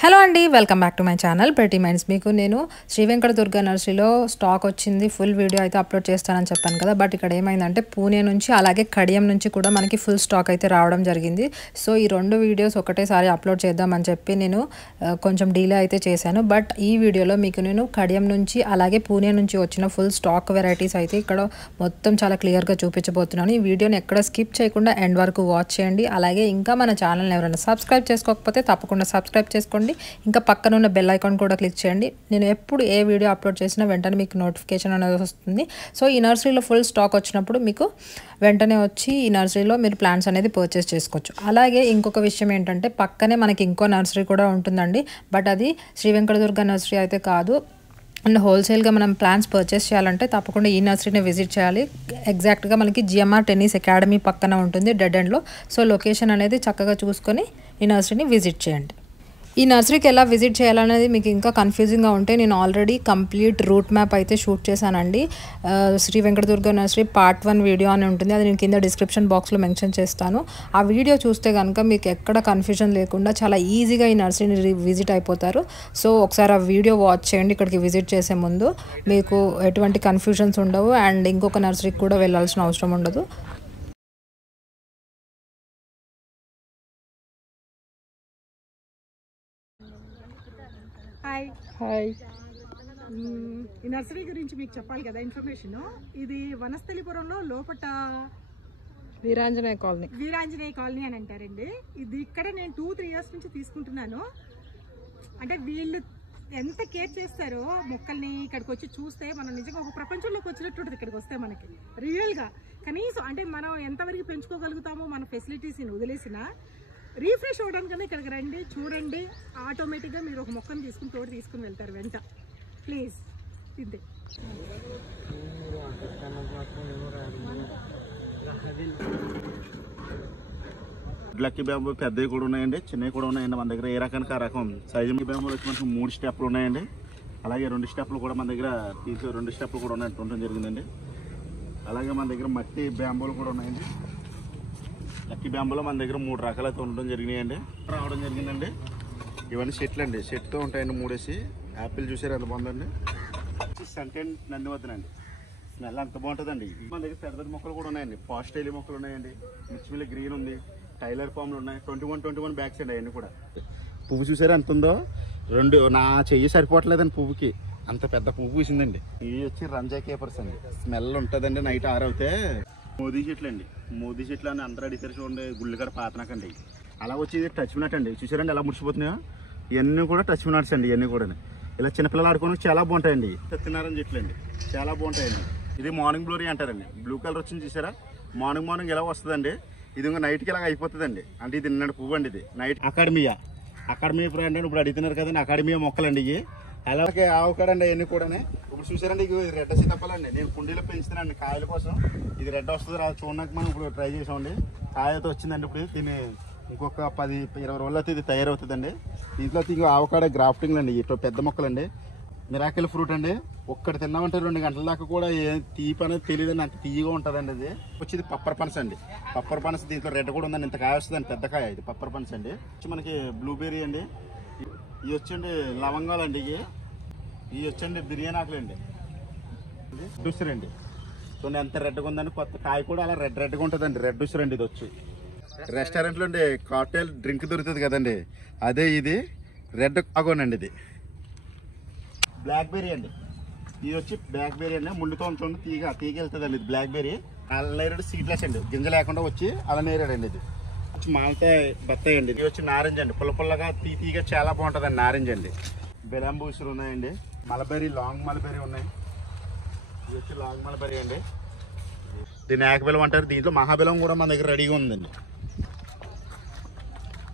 Hello అండి, welcome back to my channel pretty minds. మీకు నేను శ్రీ వెంకట దుర్గా నర్సరీలో స్టాక్ వచ్చింది, ఫుల్ వీడియో అయితే అప్లోడ్ చేస్తానని చెప్పాను కదా. బట్ ఇక్కడ ఏమైందంటే పూణే నుంచి అలాగే కడియం నుంచి కూడా మనకి ఫుల్ స్టాక్ అయితే రావడం జరిగింది. సో ఈ రెండు వీడియోస్ ఒకటేసారి అప్లోడ్ చేద్దామని చెప్పి నేను కొంచెం డీలే అయితే చేశాను. బట్ ఈ వీడియోలో మీకు నేను కడియం నుంచి అలాగే పూణే నుంచి వచ్చిన ఫుల్ స్టాక్ వెరైటీస్ అయితే ఇక్కడ మొత్తం చాలా క్లియర్గా చూపించబోతున్నాను. ఈ వీడియోని ఎక్కడ స్కిప్ చేయకుండా ఎండ్ వరకు వాచ్ చేయండి. అలాగే ఇంకా మన ఛానల్ని ఎవరైనా సబ్స్క్రైబ్ చేసుకోకపోతే తప్పకుండా సబ్స్క్రైబ్ చేసుకోండి. ఇంకా పక్కన ఉన్న బెల్ ఐకాన్ కూడా క్లిక్ చేయండి. నేను ఎప్పుడు ఏ వీడియో అప్లోడ్ చేసినా వెంటనే మీకు నోటిఫికేషన్ అనేది వస్తుంది. సో ఈ నర్సరీలో ఫుల్ స్టాక్ వచ్చినప్పుడు మీకు వెంటనే వచ్చి ఈ నర్సరీలో మీరు ప్లాంట్స్ అనేది పర్చేస్ చేసుకోవచ్చు. అలాగే ఇంకొక విషయం ఏంటంటే పక్కనే మనకి ఇంకో నర్సరీ కూడా ఉంటుందండి. బట్ అది శ్రీ వెంకట దుర్గా నర్సరీ అయితే కాదు. అండ్ హోల్సేల్గా మనం ప్లాంట్స్ పర్చేస్ చేయాలంటే తప్పకుండా ఈ నర్సరీని విజిట్ చేయాలి. ఎగ్జాక్ట్గా మనకి జిఎంఆర్ టెన్నిస్ అకాడమీ పక్కన ఉంటుంది, డెడ్ ఎండ్లో. సో లొకేషన్ అనేది చక్కగా చూసుకొని ఈ నర్సరీని విజిట్ చేయండి. ఈ నర్సరీకి ఎలా విజిట్ చేయాలనేది మీకు ఇంకా కన్ఫ్యూజింగ్గా ఉంటే నేను ఆల్రెడీ కంప్లీట్ రూట్ మ్యాప్ అయితే షూట్ చేశానండి. Sri Venkata Durga nursery part 1 video అని ఉంటుంది, అది నేను కింద డిస్క్రిప్షన్ బాక్స్లో మెన్షన్ చేస్తాను. ఆ వీడియో చూస్తే కనుక మీకు ఎక్కడ కన్ఫ్యూజన్ లేకుండా చాలా ఈజీగా ఈ నర్సరీని విజిట్ అయిపోతారు. సో ఒకసారి ఆ వీడియో వాచ్ చేయండి. ఇక్కడికి విజిట్ చేసే ముందు మీకు ఎటువంటి కన్ఫ్యూజన్స్ ఉండవు అండ్ ఇంకొక నర్సరీకి కూడా వెళ్ళాల్సిన అవసరం ఉండదు. హాయ్. ఈ నర్సరీ గురించి మీకు చెప్పాలి కదా ఇన్ఫర్మేషన్. ఇది వనస్థలిపురంలో లోపట వీరాంజనేయ కాలనీ అని అంటారండి. ఇది ఇక్కడ నేను 2-3 ఇయర్స్ నుంచి తీసుకుంటున్నాను. అంటే వీళ్ళు ఎంత కేర్ చేస్తారో మొక్కల్ని, ఇక్కడికి వచ్చి చూస్తే మనం నిజంగా ఒక ప్రపంచంలోకి వచ్చినట్టు ఉంటుంది. ఇక్కడికి వస్తే మనకి రియల్గా కనీసం అంటే మనం ఎంతవరకు పెంచుకోగలుగుతామో మన ఫెసిలిటీస్ని వదిలేసినా రీఫ్రెష్ అవ్వడానికన్నా ఇక్కడికి రండి, చూడండి. ఆటోమేటిక్గా మీరు ఒక మొక్కను తీసుకుని వెళ్తారు వెంట. ప్లీజ్ ఇదే. లక్కీ బ్యాంబూ పెద్దవి కూడా ఉన్నాయండి, చిన్నవి కూడా ఉన్నాయండి మన దగ్గర. ఏ రకానికి ఆ రకం సైజు బ్యాంబూలు వచ్చి మనకు 3 స్టెప్లు ఉన్నాయండి. అలాగే 2 స్టెప్లు కూడా మన దగ్గర 2 స్టెప్లు కూడా ఉన్నాయి ఉండడం జరిగిందండి. అలాగే మన దగ్గర మట్టి బ్యాంబూలు కూడా ఉన్నాయండి. లక్కీ బ్యాంబూలో మన దగ్గర 3 రకాలు అయితే ఉండడం జరిగినాయండి, రావడం జరిగిందండి. ఇవన్నీ సెట్లు అండి, సెట్తో ఉంటాయండి 3 యాపిల్ చూసారు ఎంత బాగుందండి. సెంటెన్ నంది వద్దనండి, స్మెల్ అంత బాగుంటుందండి. మన దగ్గర పెద్ద పెద్ద మొక్కలు కూడా ఉన్నాయండి. పాస్టైలీ మొక్కలు ఉన్నాయండి, మిర్చిమిల్లి గ్రీన్ ఉంది, టైలర్ ఫామ్లు ఉన్నాయి. 21 బ్యాగ్స్ అండి అవన్నీ కూడా. పువ్వు చూసారా ఎంత ఉందో, నా చెయ్యి సరిపోవట్లేదండి పువ్వుకి, అంత పెద్ద పువ్వు పూసిందండి. ఇవి వచ్చి రంజా కేపర్స్ అండి, స్మెల్ ఉంటుందండి నైట్ ఆరవుతే. మోదీ చెట్లు అండి, మోదీ చెట్లు అని అందరూ అడిగారు చూడండి, గుళ్ళుగడ పాతనాకండి. అలా వచ్చి టచ్ మినట్ అండి, చూసారండి ఎలా ముడిచిపోతున్నాయో. ఇవన్నీ కూడా టచ్ మినట్స్ అండి. ఇవన్నీ కూడా ఇలా చిన్నపిల్లలు ఆడుకోవడానికి చాలా బాగుంటాయండి. సత్యనారాయణ చెట్లు అండి, చాలా బాగుంటాయండి. ఇది మార్నింగ్ గ్లోరీ అంటారండి. బ్లూ కలర్ వచ్చింది చూసారా, మార్నింగ్ ఇలా వస్తుందండి. ఇది ఇంకా నైట్కి ఇలాగ అయిపోతుందండి. అంటే ఇది నిన్నటి పువ్వు అండి. ఇది నైట్ అకాడమియా ఫ్రెండ్ అండి. ఇప్పుడు అడుగుతున్నారు కదండి, అకాడమియా మొక్కలండి ఇవి. అలాగే ఆవుకాడండి అవన్నీ కూడా. ఇప్పుడు చూసారండి, ఇది రెడ్ సీతాఫలండి. నేను కుండీలో పెంచుతానండి కాయల కోసం. ఇది రెడ్ వస్తుంది రా చూడడానికి మనం ఇప్పుడు ట్రై చేసామండి. కాయ అయితే వచ్చిందండి. ఇప్పుడు దీన్ని ఇంకొక 10-20 రోజులు అయితే ఇది తయారవుతుందండి. దీంట్లో ఇంకో ఆవకాడ గ్రాఫ్టింగ్ అండి. ఇటు పెద్ద మొక్కలండి, మిరాకిల్ ఫ్రూట్ అండి. ఒక్కటి తిన్నామంటే 2 గంటల దాకా కూడా ఏం తీపి అనేది తెలియదండి, అంత తీయగా ఉంటుందండి. ఇది వచ్చి పప్పర్ పనస అండి. పప్పర్ పనస దీంట్లో రెడ్ కూడా ఉందండి. ఇంత కాయ వస్తుందండి, పెద్ద కాయ. ఇది పప్పర్ పనస అండి. మనకి బ్లూబెర్రీ అండి. ఇవి వచ్చండి లవంగాలు అండి. ఇవి వచ్చండి బిర్యానీ ఆకులు అండి. చూసారండి చూడండి ఎంత రెడ్గా ఉందండి. కొత్త కాయ కూడా అలా రెడ్గా ఉంటుందండి. రెడ్ చూసారండి. ఇది వచ్చి రెస్టారెంట్లో అండి కాక్టైల్ డ్రింక్ దొరుకుతుంది కదండి, అదే ఇది రెడ్ కాగోనండి. ఇది బ్లాక్ బెర్రీ అండి. ఇది వచ్చి బ్లాక్ బెర్రీ అండి. ముళ్ళుతో ఉంచండి, తీగ వెళ్తుందండి. ఇది బ్లాక్ బెర్రీ అలా నేరేడు సీడ్లెస్ అండి, గింజ లేకుండా వచ్చి అలా నేరేడండి. ఇది వచ్చి మాల్తాయి బత్తాయి అండి. ఇది వచ్చి నారింజ అండి, పుల్లగా తీగ చాలా బాగుంటుందండి నారింజ అండి. బెలంబూసులు ఉన్నాయండి. మలబెర్రీ, లాంగ్ మలబెర్రీ ఉన్నాయి. ఇది వచ్చి లాంగ్ మలబెర్రీ అండి. దీన్ని ఏకబెలం అంటారు. దీంట్లో మహాబెలం కూడా మన దగ్గర రెడీగా ఉందండి.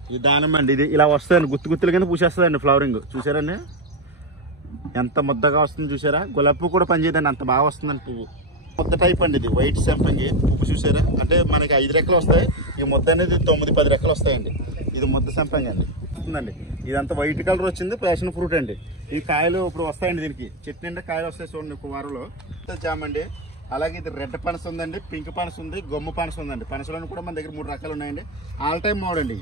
ఇది దానిమ్మ అండి. ఇది ఇలా వస్తుందండి, గుత్తుల కింద పూసేస్తుందండి ఫ్లవరింగ్. చూసారండి ఎంత ముద్దగా వస్తుంది చూసారా. గులాబీ పువ్వు కూడా పనిచేయదండి, అంత బాగా వస్తుందండి పువ్వు. ముద్ద టైప్ అండి. ఇది వైట్ సంపంగి పువ్వు చూసారా. అంటే మనకి 5 రెక్కలు వస్తాయి, ఈ ముద్ద అనేది 9-10 రెక్కలు వస్తాయండి. ఇది ముద్ద సంపంగి అండి వస్తుందండి. ఇదంతా వైట్ కలర్ వచ్చింది, ప్యాషన్ ఫ్రూట్ అండి. ఈ కాయలు ఇప్పుడు వస్తాయండి. దీనికి చెట్టు నిండా కాయలు వస్తాయి చూడండి ఒక వారంలో. జామ అండి. అలాగే ఇది రెడ్ పనస ఉందండి, పింక్ పనస ఉంది, గొమ్ము పనస ఉందండి. పనసలోని కూడా మన దగ్గర 3 రకాలు ఉన్నాయండి. ఆల్ టైమ్ మోడ్ అండి.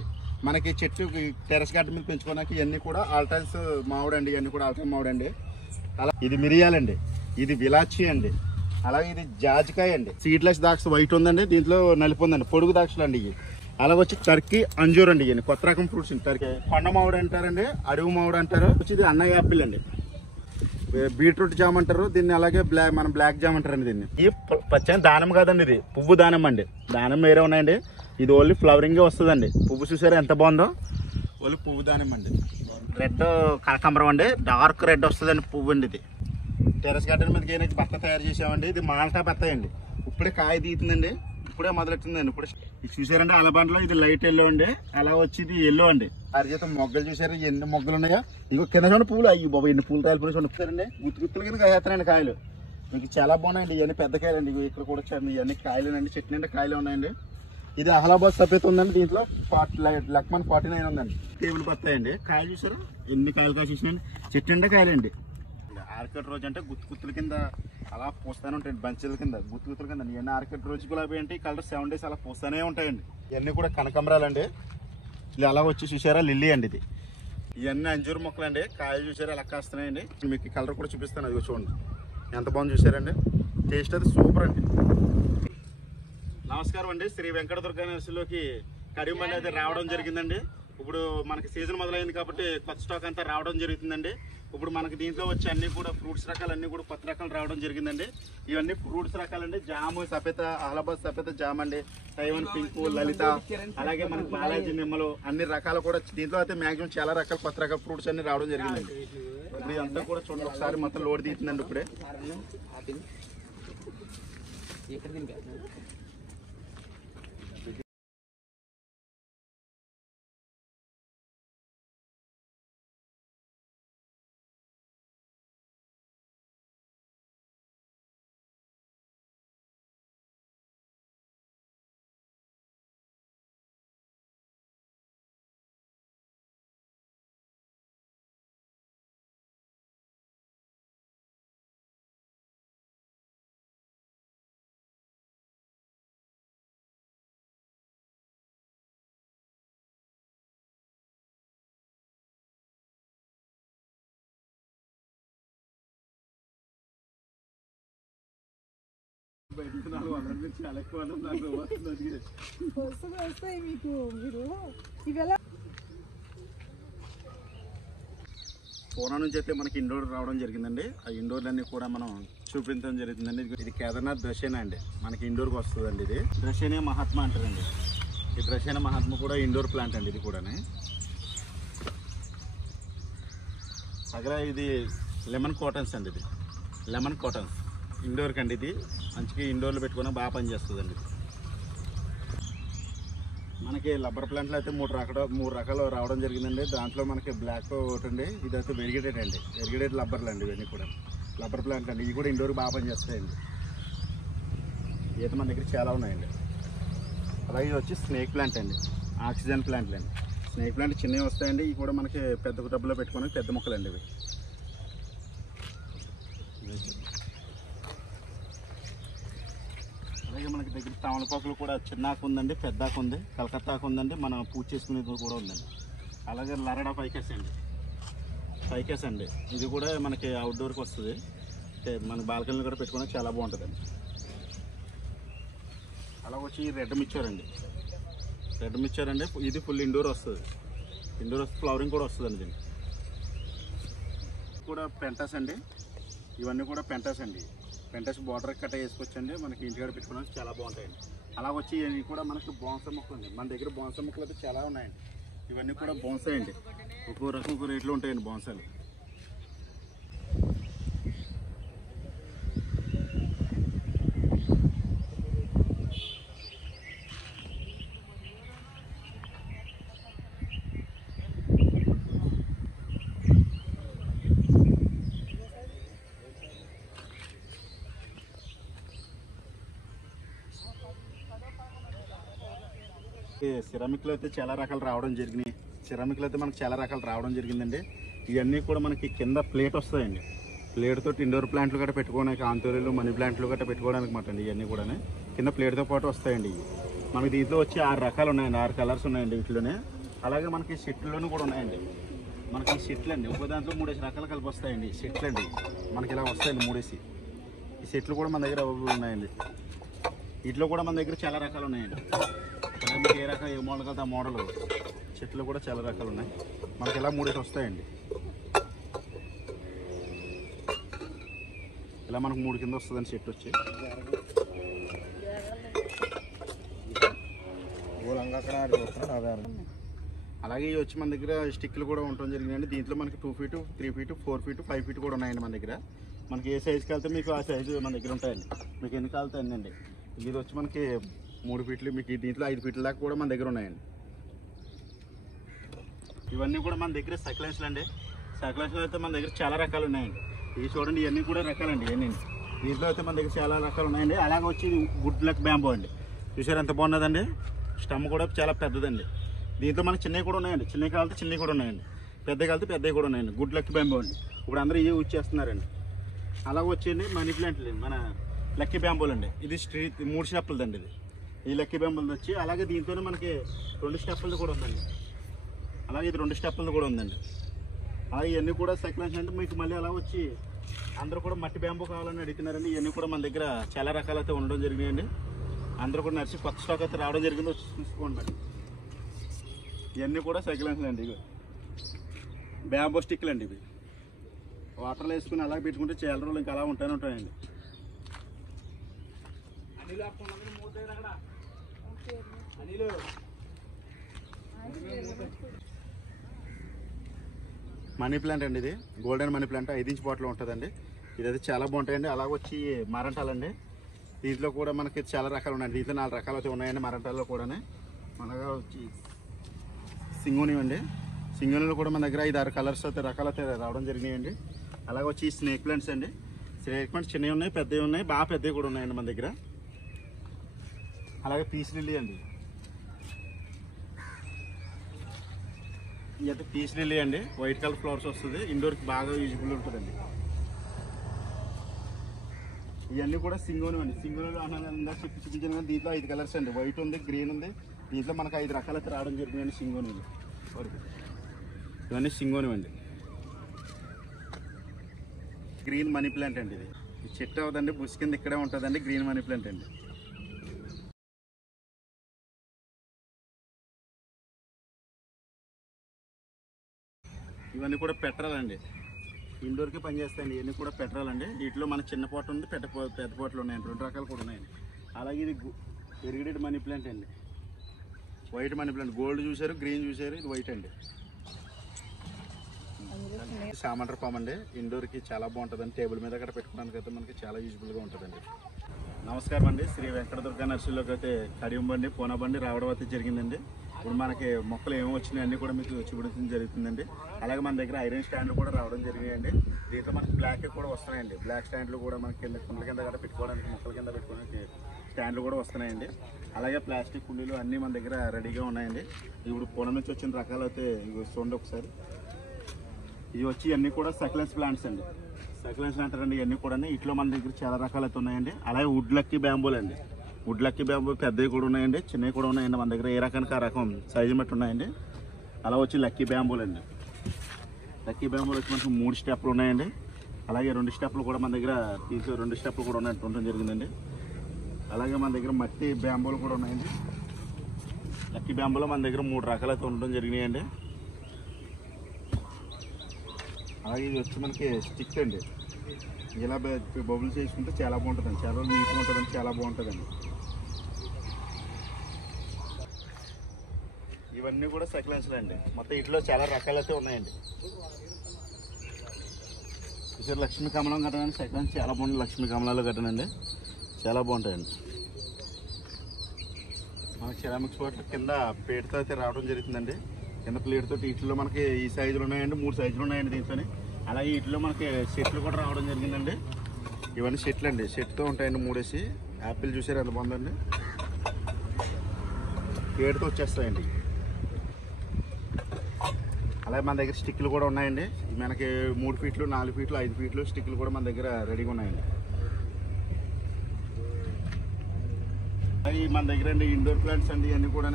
మనకి చెట్టు టెరెస్ గార్డెన్ మీద పెంచుకోవడానికి ఇవన్నీ కూడా ఆల్టైన్స్ మామిడి అండి. ఇవన్నీ కూడా ఆల్టైన్ మామిడి అండి. అలా ఇది మిరియాలండి, ఇది విలాచి అండి, అలాగే ఇది జాజికాయ అండి. సీడ్లెస్ ద్రాక్ష వైట్ ఉందండి, దీంట్లో నలుపు ఉందండి. పొడుగు ద్రాక్షలు అండి ఇవి. అలాగే వచ్చి టర్కీ అంజూర్ అండి. ఇవన్నీ కొత్త రకం ఫ్రూట్స్ అండి. టర్కీ కొండ మామిడి అంటారండి, అడవి మామిడి అంటారు. వచ్చి ఇది అన్నయ్య యాపిల్ అండి, బీట్రూట్ జామ్ అంటారు దీన్ని. అలాగే మనం బ్లాక్ జామ్ అంటారండి దీన్ని. ఈ పచ్చని దానం కాదండి, ఇది పువ్వు దానం అండి. దానం వేరే ఉన్నాయండి, ఇది ఓన్లీ ఫ్లవరింగే వస్తుందండి. పువ్వు చూసారా ఎంత బాగుందో, ఓన్లీ పువ్వు దానం అండి. రెడ్ కనకాంబరం అండి, డార్క్ రెడ్ వస్తుందండి పువ్వు అండి. ఇది టెరెస్ గార్డెన్ మీదకి ఏదైనా బత్త తయారు చేసామండి. ఇది మాల్టా బత్తాయి అండి, ఇప్పుడే కాయ తీతుందండి, ఇప్పుడే మొదలెట్టిందండి. ఇప్పుడే ఇది చూసారండి అలబండలో ఇది లైట్ ఎల్లో అండి, అలా వచ్చి ఇది ఎల్లో అండి. అరిచేత మొగ్గలు చూసారు ఎన్ని మొగ్గలు ఉన్నాయో. ఇంకో కింద చూడండి పూలు, అయ్యి బాబు ఎన్ని పూలు కాయలు పూలు చూడండి. గుత్తు గుత్తులు కింద కాయేస్తానండి కాయలు. మీకు చాలా బాగున్నాయండి ఇవన్నీ పెద్ద కాయలండి. ఇక్కడ కూడా ఇవన్నీ కాయలేనండి, చెట్టు నిండా కాయలు ఉన్నాయండి. ఇది అహ్లాబాద్ సఫేద్ ఉందండి, దీంట్లో లక్మన్ 49 ఉందండి. టేబుల్ బత్తాయండి, కాయలు చూసారు ఎన్ని కాయలు కాసేసినాయండి, చెట్టు నిండా కాయలండి. ఆర్కిడ్ రోజు అంటే గుత్తుల కింద అలా పూస్తానే ఉంటాయండి, బంచుల కింద గుత్తుల కింద. ఇవన్నీ ఆర్కిడ్ రోజు గులాబీ అంటే ఈ కలర్ 7 days అలా పూస్తానే ఉంటాయండి. ఇవన్నీ కూడా కనకంబరాలండి. ఇది అలా వచ్చి చూసారా లిల్లీ అండి. ఇది ఇవన్నీ అంజూరు మొక్కలు అండి, కాయలు చూసారా ఎలా కాస్తున్నాయండి. మీకు ఈ కలర్ కూడా చూపిస్తాను, అది చూడండి ఎంత బాగుంది చూసారండి. టేస్ట్ అది సూపర్ అండి. నమస్కారం అండి, శ్రీ వెంకట దుర్గా నర్సరీలోకి కడియం అనేది రావడం జరిగిందండి. ఇప్పుడు మనకి సీజన్ మొదలైంది కాబట్టి కొత్త స్టాక్ అంతా రావడం జరుగుతుందండి. ఇప్పుడు మనకి దీంట్లో వచ్చే అన్ని కూడా ఫ్రూట్స్ రకాలు అన్ని కూడా కొత్త రకాలు రావడం జరిగిందండి. ఇవన్నీ ఫ్రూట్స్ రకాలండి. జాము సఫేద, అహ్లాబాద్ సఫేద జామ్ అండి, తైవాన్ పింక్, లలిత, అలాగే మనకి బాలాజీ నిమ్మలు అన్ని రకాలు కూడా దీంట్లో అయితే మాక్సిమం చాలా రకాల కొత్త రకాల ఫ్రూట్స్ అన్ని రావడం జరిగిందండి. ఇప్పుడు ఇదంతా కూడా చూడండి ఒకసారి మొత్తం లోడ్ తీస్తుందండి. ఇప్పుడే వస్తాయి మీకు. మీరు ఇవెలా పూనా నుంచి అయితే మనకి ఇండోర్ రావడం జరిగిందండి. ఆ ఇండోర్లన్నీ కూడా మనం చూపించడం జరుగుతుందండి. ఇది కేదార్నాథ్ ద్రసేనా అండి, మనకి ఇండోర్కి వస్తుందండి. ఇది ద్రసేనే మహాత్మా అంటారండి. ఈ ద్రసేనే మహాత్మా కూడా ఇండోర్ ప్లాంట్ అండి. ఇది కూడా అక్కడ ఇది లెమన్ కాటన్స్ అండి. ఇది లెమన్ కాటన్స్ ఇండోర్కి అండి. ఇది మంచిగా ఇండోర్లో పెట్టుకుని బాగా పనిచేస్తుందండి. మనకి రబ్బర్ ప్లాంట్లు అయితే మూడు రకాలు రావడం జరిగిందండి. దాంట్లో మనకి బ్లాక్ ఒకటి అండి, ఇదైతే వెరిగేటెడ్ అండి. వెరిగేటెడ్ రబ్బర్లు అండి. ఇవన్నీ కూడా రబ్బర్ ప్లాంట్లు అండి. ఇవి కూడా ఇండోర్కి బాగా పనిచేస్తాయండి. ఈత మన దగ్గర చాలా ఉన్నాయండి. అలాగే ఇది వచ్చి స్నేక్ ప్లాంట్ అండి, ఆక్సిజన్ ప్లాంట్లు అండి. స్నేక్ ప్లాంట్ చిన్నవి వస్తాయండి. ఇవి కూడా మనకి పెద్ద డబ్బులో పెట్టుకుని పెద్ద మొక్కలు అండి. ఇవి అలాగే మనకి దగ్గర తమలపాకులు కూడా చిన్నాకు ఉందండి, పెద్దాకు ఉంది, కలకత్తాకు ఉందండి, మనం పూజ చేసుకునేది కూడా ఉందండి. అలాగే లరడా ఫైకస్ అండి, ఫైకస్ అండి. ఇది కూడా మనకి అవుట్డోర్కి వస్తుంది, మన బాల్కనీలో కూడా పెట్టుకోవడానికి చాలా బాగుంటుందండి. అలా వచ్చి రెడ్ మిక్చర్ అండి, రెడ్ మిక్చర్ అండి. ఇది ఫుల్ ఇండోర్ వస్తుంది, ఇండోర్ ఫ్లవరింగ్ కూడా వస్తుందండి. దీనికి కూడా పెంటాస్ అండి. ఇవన్నీ కూడా పెంటాస్ అండి. పెంటాస్ బార్డర్ కట్ట వేసుకొచ్చండి, మనకి ఇంటికాడ పెట్టుకోవడానికి చాలా బాగుంటాయండి. అలా వచ్చి ఇవి కూడా మనకి బోన్సా మొక్కలు అండి. మన దగ్గర బోన్సా మొక్కలు అయితే చాలా ఉన్నాయండి. ఇవన్నీ కూడా బోన్సా అండి. ఒక్కో రకం ఒక్కో రేట్లు ఉంటాయండి బోన్సాలు. సిరామిక్లో అయితే చాలా రకాలు రావడం జరిగినాయి. సిరామిక్లో అయితే మనకు చాలా రకాలు రావడం జరిగిందండి. ఇవన్నీ కూడా మనకి కింద ప్లేట్ వస్తాయండి. ప్లేట్ తోటి ఇండోర్ ప్లాంట్లు గట్రా పెట్టుకోవడానికి, ఆంతోరీలు మనీ ప్లాంట్లు గట్రా పెట్టుకోవడానికి మాట అండి. ఇవన్నీ కూడా కింద ప్లేట్తో పాటు వస్తాయండి. ఇవి మనకి దీంట్లో వచ్చి 6 రకాలు ఉన్నాయండి, 6 కలర్స్ ఉన్నాయండి. వీటిలోనే అలాగే మనకి సెట్లోనూ కూడా ఉన్నాయండి. మనకి సెట్లు అండి, ఒక్కో దాంట్లో 3 రకాలు కలిపి వస్తాయండి. సెట్లు అండి మనకి ఇలా వస్తాయండి 3. ఈ సెట్లు కూడా మన దగ్గర అవైలబుల్ ఉన్నాయండి. వీటిలో కూడా మన దగ్గర చాలా రకాలు ఉన్నాయండి. మీకు ఏ రకం ఏ మోడల్ కలితే ఆ మోడల్ చెట్లు కూడా చాలా రకాలు ఉన్నాయి. మనకి ఇలా 3 వస్తాయండి. ఇలా మనకు 3 కింద వస్తుందండి సెట్ వచ్చి. అలాగే ఇవి వచ్చి మన దగ్గర స్టిక్లు కూడా ఉండడం జరిగిందండి. దీంట్లో మనకి 2 ఫీట్, 3 ఫీట్, 4 ఫీట్, 5 ఫీట్ కూడా ఉన్నాయండి మన దగ్గర. మనకి ఏ సైజుకి వెళ్తే మీకు ఆ సైజు మన దగ్గర ఉంటాయండి. మీకు ఎన్ని కాలుతాయండి. ఇది వచ్చి మనకి 3 ఫీట్లు, మీకు దీంట్లో 5 ఫీట్ల దాకా కూడా మన దగ్గర ఉన్నాయండి. ఇవన్నీ కూడా మన దగ్గర సక్లెన్స్లు అండి. సక్లెన్స్లో అయితే మన దగ్గర చాలా రకాలు ఉన్నాయండి. ఇవి చూడండి, ఇవన్నీ కూడా రకాలండి. ఇవన్నీ దీంట్లో అయితే మన దగ్గర చాలా రకాలు ఉన్నాయండి. అలాగే వచ్చి గుడ్ లక్ బ్యాంబో అండి. చూసారు ఎంత బాగున్నదండి. స్టమ్ కూడా చాలా పెద్దదండి. దీంట్లో మనకి చిన్నవి కూడా ఉన్నాయండి. చిన్నవి కావాలంటే చిన్నవి కూడా ఉన్నాయండి. పెద్దవి కావాలంటే పెద్దవి కూడా ఉన్నాయండి. గుడ్ లక్ బ్యాంబో అండి. ఇప్పుడు అందరూ ఇవి యూజ్ చేస్తున్నారండి. అలాగే వచ్చేయండి మనీ ప్లాంట్లు అండి, మన లక్కీ బ్యాంబోలు అండి. ఇది స్ట్రీట్ 3 స్టెప్పులది అండి. ఇది లక్కీ బ్యాంబోలు వచ్చి అలాగే దీంతోనే మనకి 2 స్టెప్పులది కూడా ఉందండి. అలాగే ఇది 2 స్టెప్పులది కూడా ఉందండి. అలాగే ఇవన్నీ కూడా సెకండ్ అంటే మీకు మళ్ళీ అలా వచ్చి అందరూ కూడా మట్టి బ్యాంబో కావాలని అడుగుతున్నారండి. ఇవన్నీ కూడా మన దగ్గర చాలా రకాలైతే ఉండడం జరిగినాయండి. అందరూ కూడా నడిచి కొత్త స్టాక్ అయితే రావడం జరిగింది. వచ్చి చూసుకోండి. ఇవన్నీ కూడా సెకండ్ అండి. ఇవి బ్యాంబో స్టిక్లు అండి. ఇవి వాటర్లో వేసుకుని అలా పెట్టుకుంటే చాలా రోజులు ఇంకా అలా ఉంటాయండి. మనీ ప్లాంట్ అండి. ఇది golden money plant 5 inch bottle ఉంటుందండి. ఇదైతే చాలా బాగుంటాయండి. అలాగే వచ్చి మరంటాలండి. దీంట్లో కూడా మనకి చాలా రకాలు ఉన్నాయండి. దీంట్లో 4 రకాలు అయితే ఉన్నాయండి మరంటాల్లో కూడా. మనగా వచ్చి సింగోని అండి. సింగోనిలో కూడా మన దగ్గర 5-6 కలర్స్ అయితే రకాలు అయితే రావడం జరిగినాయండి. అలాగే వచ్చి స్నేక్ ప్లాంట్స్ అండి. స్నేక్ ప్లాంట్స్ చిన్నవి ఉన్నాయి, పెద్దవి ఉన్నాయి, బాగా పెద్దవి కూడా ఉన్నాయండి మన దగ్గర. అలాగే పీస్ లిల్లీ అండి. ఇదైతే పీస్ లిల్లీ అండి. వైట్ కలర్ ఫ్లవర్స్ వస్తుంది. ఇండోర్కి బాగా యూజ్ఫుల్ ఉంటుందండి. ఇవన్నీ కూడా సింగోని అండి. సింగోనిలో అన్న చూపించాను కానీ దీంట్లో 5 కలర్స్ అండి. వైట్ ఉంది, గ్రీన్ ఉంది. దీంట్లో మనకు 5 రకాలు అయితే రావడం జరిగిందండి సింగోనిలు. ఇవన్నీ సింగోని అండి. గ్రీన్ మనీ ప్లాంట్ అండి. ఇది చెట్టు అవదండి, బుష్ కింద ఇక్కడే ఉంటుందండి. గ్రీన్ మనీ ప్లాంట్ అండి. ఇవన్నీ కూడా పెట్రాలండి. ఇండోర్కి పనిచేస్తాయండి. ఇవన్నీ కూడా పెట్రాలండి. వీటిలో మన చిన్న పోట ఉంది, పెద్ద పోటలు ఉన్నాయండి. 2 రకాలు కూడా ఉన్నాయండి. అలాగే ఇది ఎరిగేటెడ్ మనీ ప్లాంట్ అండి. White money plant. గోల్డ్ చూసారు, గ్రీన్ చూసారు, ఇది వైట్ అండి. సామంటర్ పామ్ అండి. ఇండోర్కి చాలా బాగుంటుందండి. టేబుల్ మీద అక్కడ పెట్టుకోవడానికి అయితే మనకి చాలా యూజ్ఫుల్గా ఉంటుందండి. నమస్కారం అండి. శ్రీ వెంకటదుర్గ నర్సరీలోకి అయితే కడియం బండి, పూనా బండి రావడం అయితే జరిగిందండి. ఇప్పుడు మనకి మొక్కలు ఏమో వచ్చినాయి అన్నీ కూడా మీకు చూపించడం జరుగుతుందండి. అలాగే మన దగ్గర ఐరన్ స్టాండ్లు కూడా రావడం జరిగినాయండి. దీంట్లో మనకి బ్లాక్ కూడా వస్తున్నాయండి. బ్లాక్ స్టాండ్లు కూడా మనకి కుండల కింద కూడా పెట్టుకోవడానికి, మొక్కల కింద పెట్టుకోవడానికి స్టాండ్లు కూడా వస్తున్నాయండి. అలాగే ప్లాస్టిక్ కుండీలు అన్నీ మన దగ్గర రెడీగా ఉన్నాయండి. ఇప్పుడు పూనా నుంచి వచ్చిన రకాలు అయితే ఇవి చూడండి ఒకసారి. ఇవి వచ్చి ఇవన్నీ కూడా సక్లెన్స్ ప్లాంట్స్ అండి. సక్లెన్స్ అంటారండి ఇవన్నీ కూడా. ఇట్లో మన దగ్గర చాలా రకాలు అయితే ఉన్నాయండి. అలాగే వుడ్ లక్కీ బ్యాంబోలు అండి. వుడ్ లక్కీ బ్యాంబో పెద్దవి కూడా ఉన్నాయండి, చిన్నవి కూడా ఉన్నాయండి. మన దగ్గర ఏ రకానికి ఆ రకం సైజు బట్టి ఉన్నాయండి. అలా వచ్చి లక్కీ బ్యాంబోలు అండి. లక్కీ బ్యాంబోలు వచ్చి మనకు 3 స్టెప్పులు ఉన్నాయండి. అలాగే 2 స్టెప్పులు కూడా మన దగ్గర 2 స్టెప్పులు కూడా ఉన్నాయంటే ఉండడం జరిగిందండి. అలాగే మన దగ్గర మట్టి బ్యాంబోలు కూడా ఉన్నాయండి. లక్కీ బ్యాంబోలో మన దగ్గర 3 రకాలు అయితే ఉండడం జరిగినాయండి. అలాగే ఇది వచ్చి మనకి స్టిక్ అండి. ఇలా బబుల్స్ చేసుకుంటే చాలా బాగుంటుందండి. చాలా నీట్గా ఉంటుందండి, చాలా బాగుంటుందండి. ఇవన్నీ కూడా సక్లెన్స్లు అండి. మొత్తం ఇంట్లో చాలా రకాలు అయితే ఉన్నాయండి. చూసారు లక్ష్మీ కమలం కట్టనండి. సక్లెన్స్ చాలా బాగుంటుంది. లక్ష్మీ కమలాలు కట్టనండి, చాలా బాగుంటాయండి. మనకి సెరామిక్స్ వాటర్ కింద ప్లేట్తో అయితే రావడం జరుగుతుందండి. కింద ప్లేట్తో వీటిలో మనకి ఈ సైజులు ఉన్నాయండి, 3 సైజులు ఉన్నాయండి దీంతో. అలాగే వీటిలో మనకి సెట్లు కూడా రావడం జరిగిందండి. ఇవన్నీ సెట్లు అండి. సెట్తో ఉంటాయండి 3 యాపిల్ చూసారు ఎంత బాగుందండి. ప్లేట్తో వచ్చేస్తాయండి. అలాగే మన దగ్గర స్టిక్లు కూడా ఉన్నాయండి. మనకి 3 ఫీట్లు, 4 ఫీట్లు, 5 ఫీట్లు స్టిక్లు కూడా మన దగ్గర రెడీగా ఉన్నాయండి. అవి మన దగ్గర అండి ఇండోర్ ప్లాంట్స్ అండి. ఇవన్నీ కూడా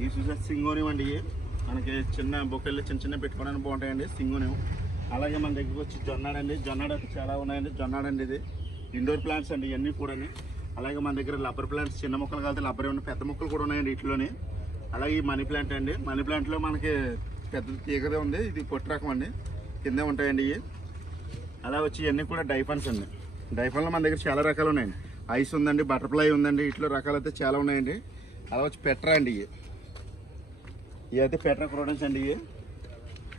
ఇవి చూసే సింగోని అండి. మనకి చిన్న బొకెళ్ళు చిన్న చిన్న పెట్టుకోవడానికి బాగుంటాయండి సింగును. అలాగే మన దగ్గరికి వచ్చి జొన్నాడండి. జొన్నాడు అయితే చాలా ఉన్నాయండి. జొన్నాడండి ఇది ఇండోర్ ప్లాంట్స్ అండి ఇవన్నీ కూడా. అలాగే మన దగ్గర రబ్బర్ ప్లాంట్స్ చిన్న మొక్కలు కలితే రబ్బర్ ఉన్న పెద్ద మొక్కలు కూడా ఉన్నాయండి వీటిలోని. అలాగే ఈ మనీ ప్లాంట్ అండి. మనీ ప్లాంట్లో మనకి పెద్ద తీగదే ఉంది, ఇది పొట్టు రకం అండి, కిందే ఉంటాయండి ఇవి. అలా వచ్చి ఇవన్నీ కూడా డైఫన్స్ అండి. డైఫన్లో మన దగ్గర చాలా రకాలు ఉన్నాయండి. ఐస్ ఉందండి, బటర్ఫ్లై ఉందండి, వీటిలో రకాలు అయితే చాలా ఉన్నాయండి. అలా వచ్చి పెట్రా అండి ఇవి అయితే పెట్రా క్రోడన్స్ అండి.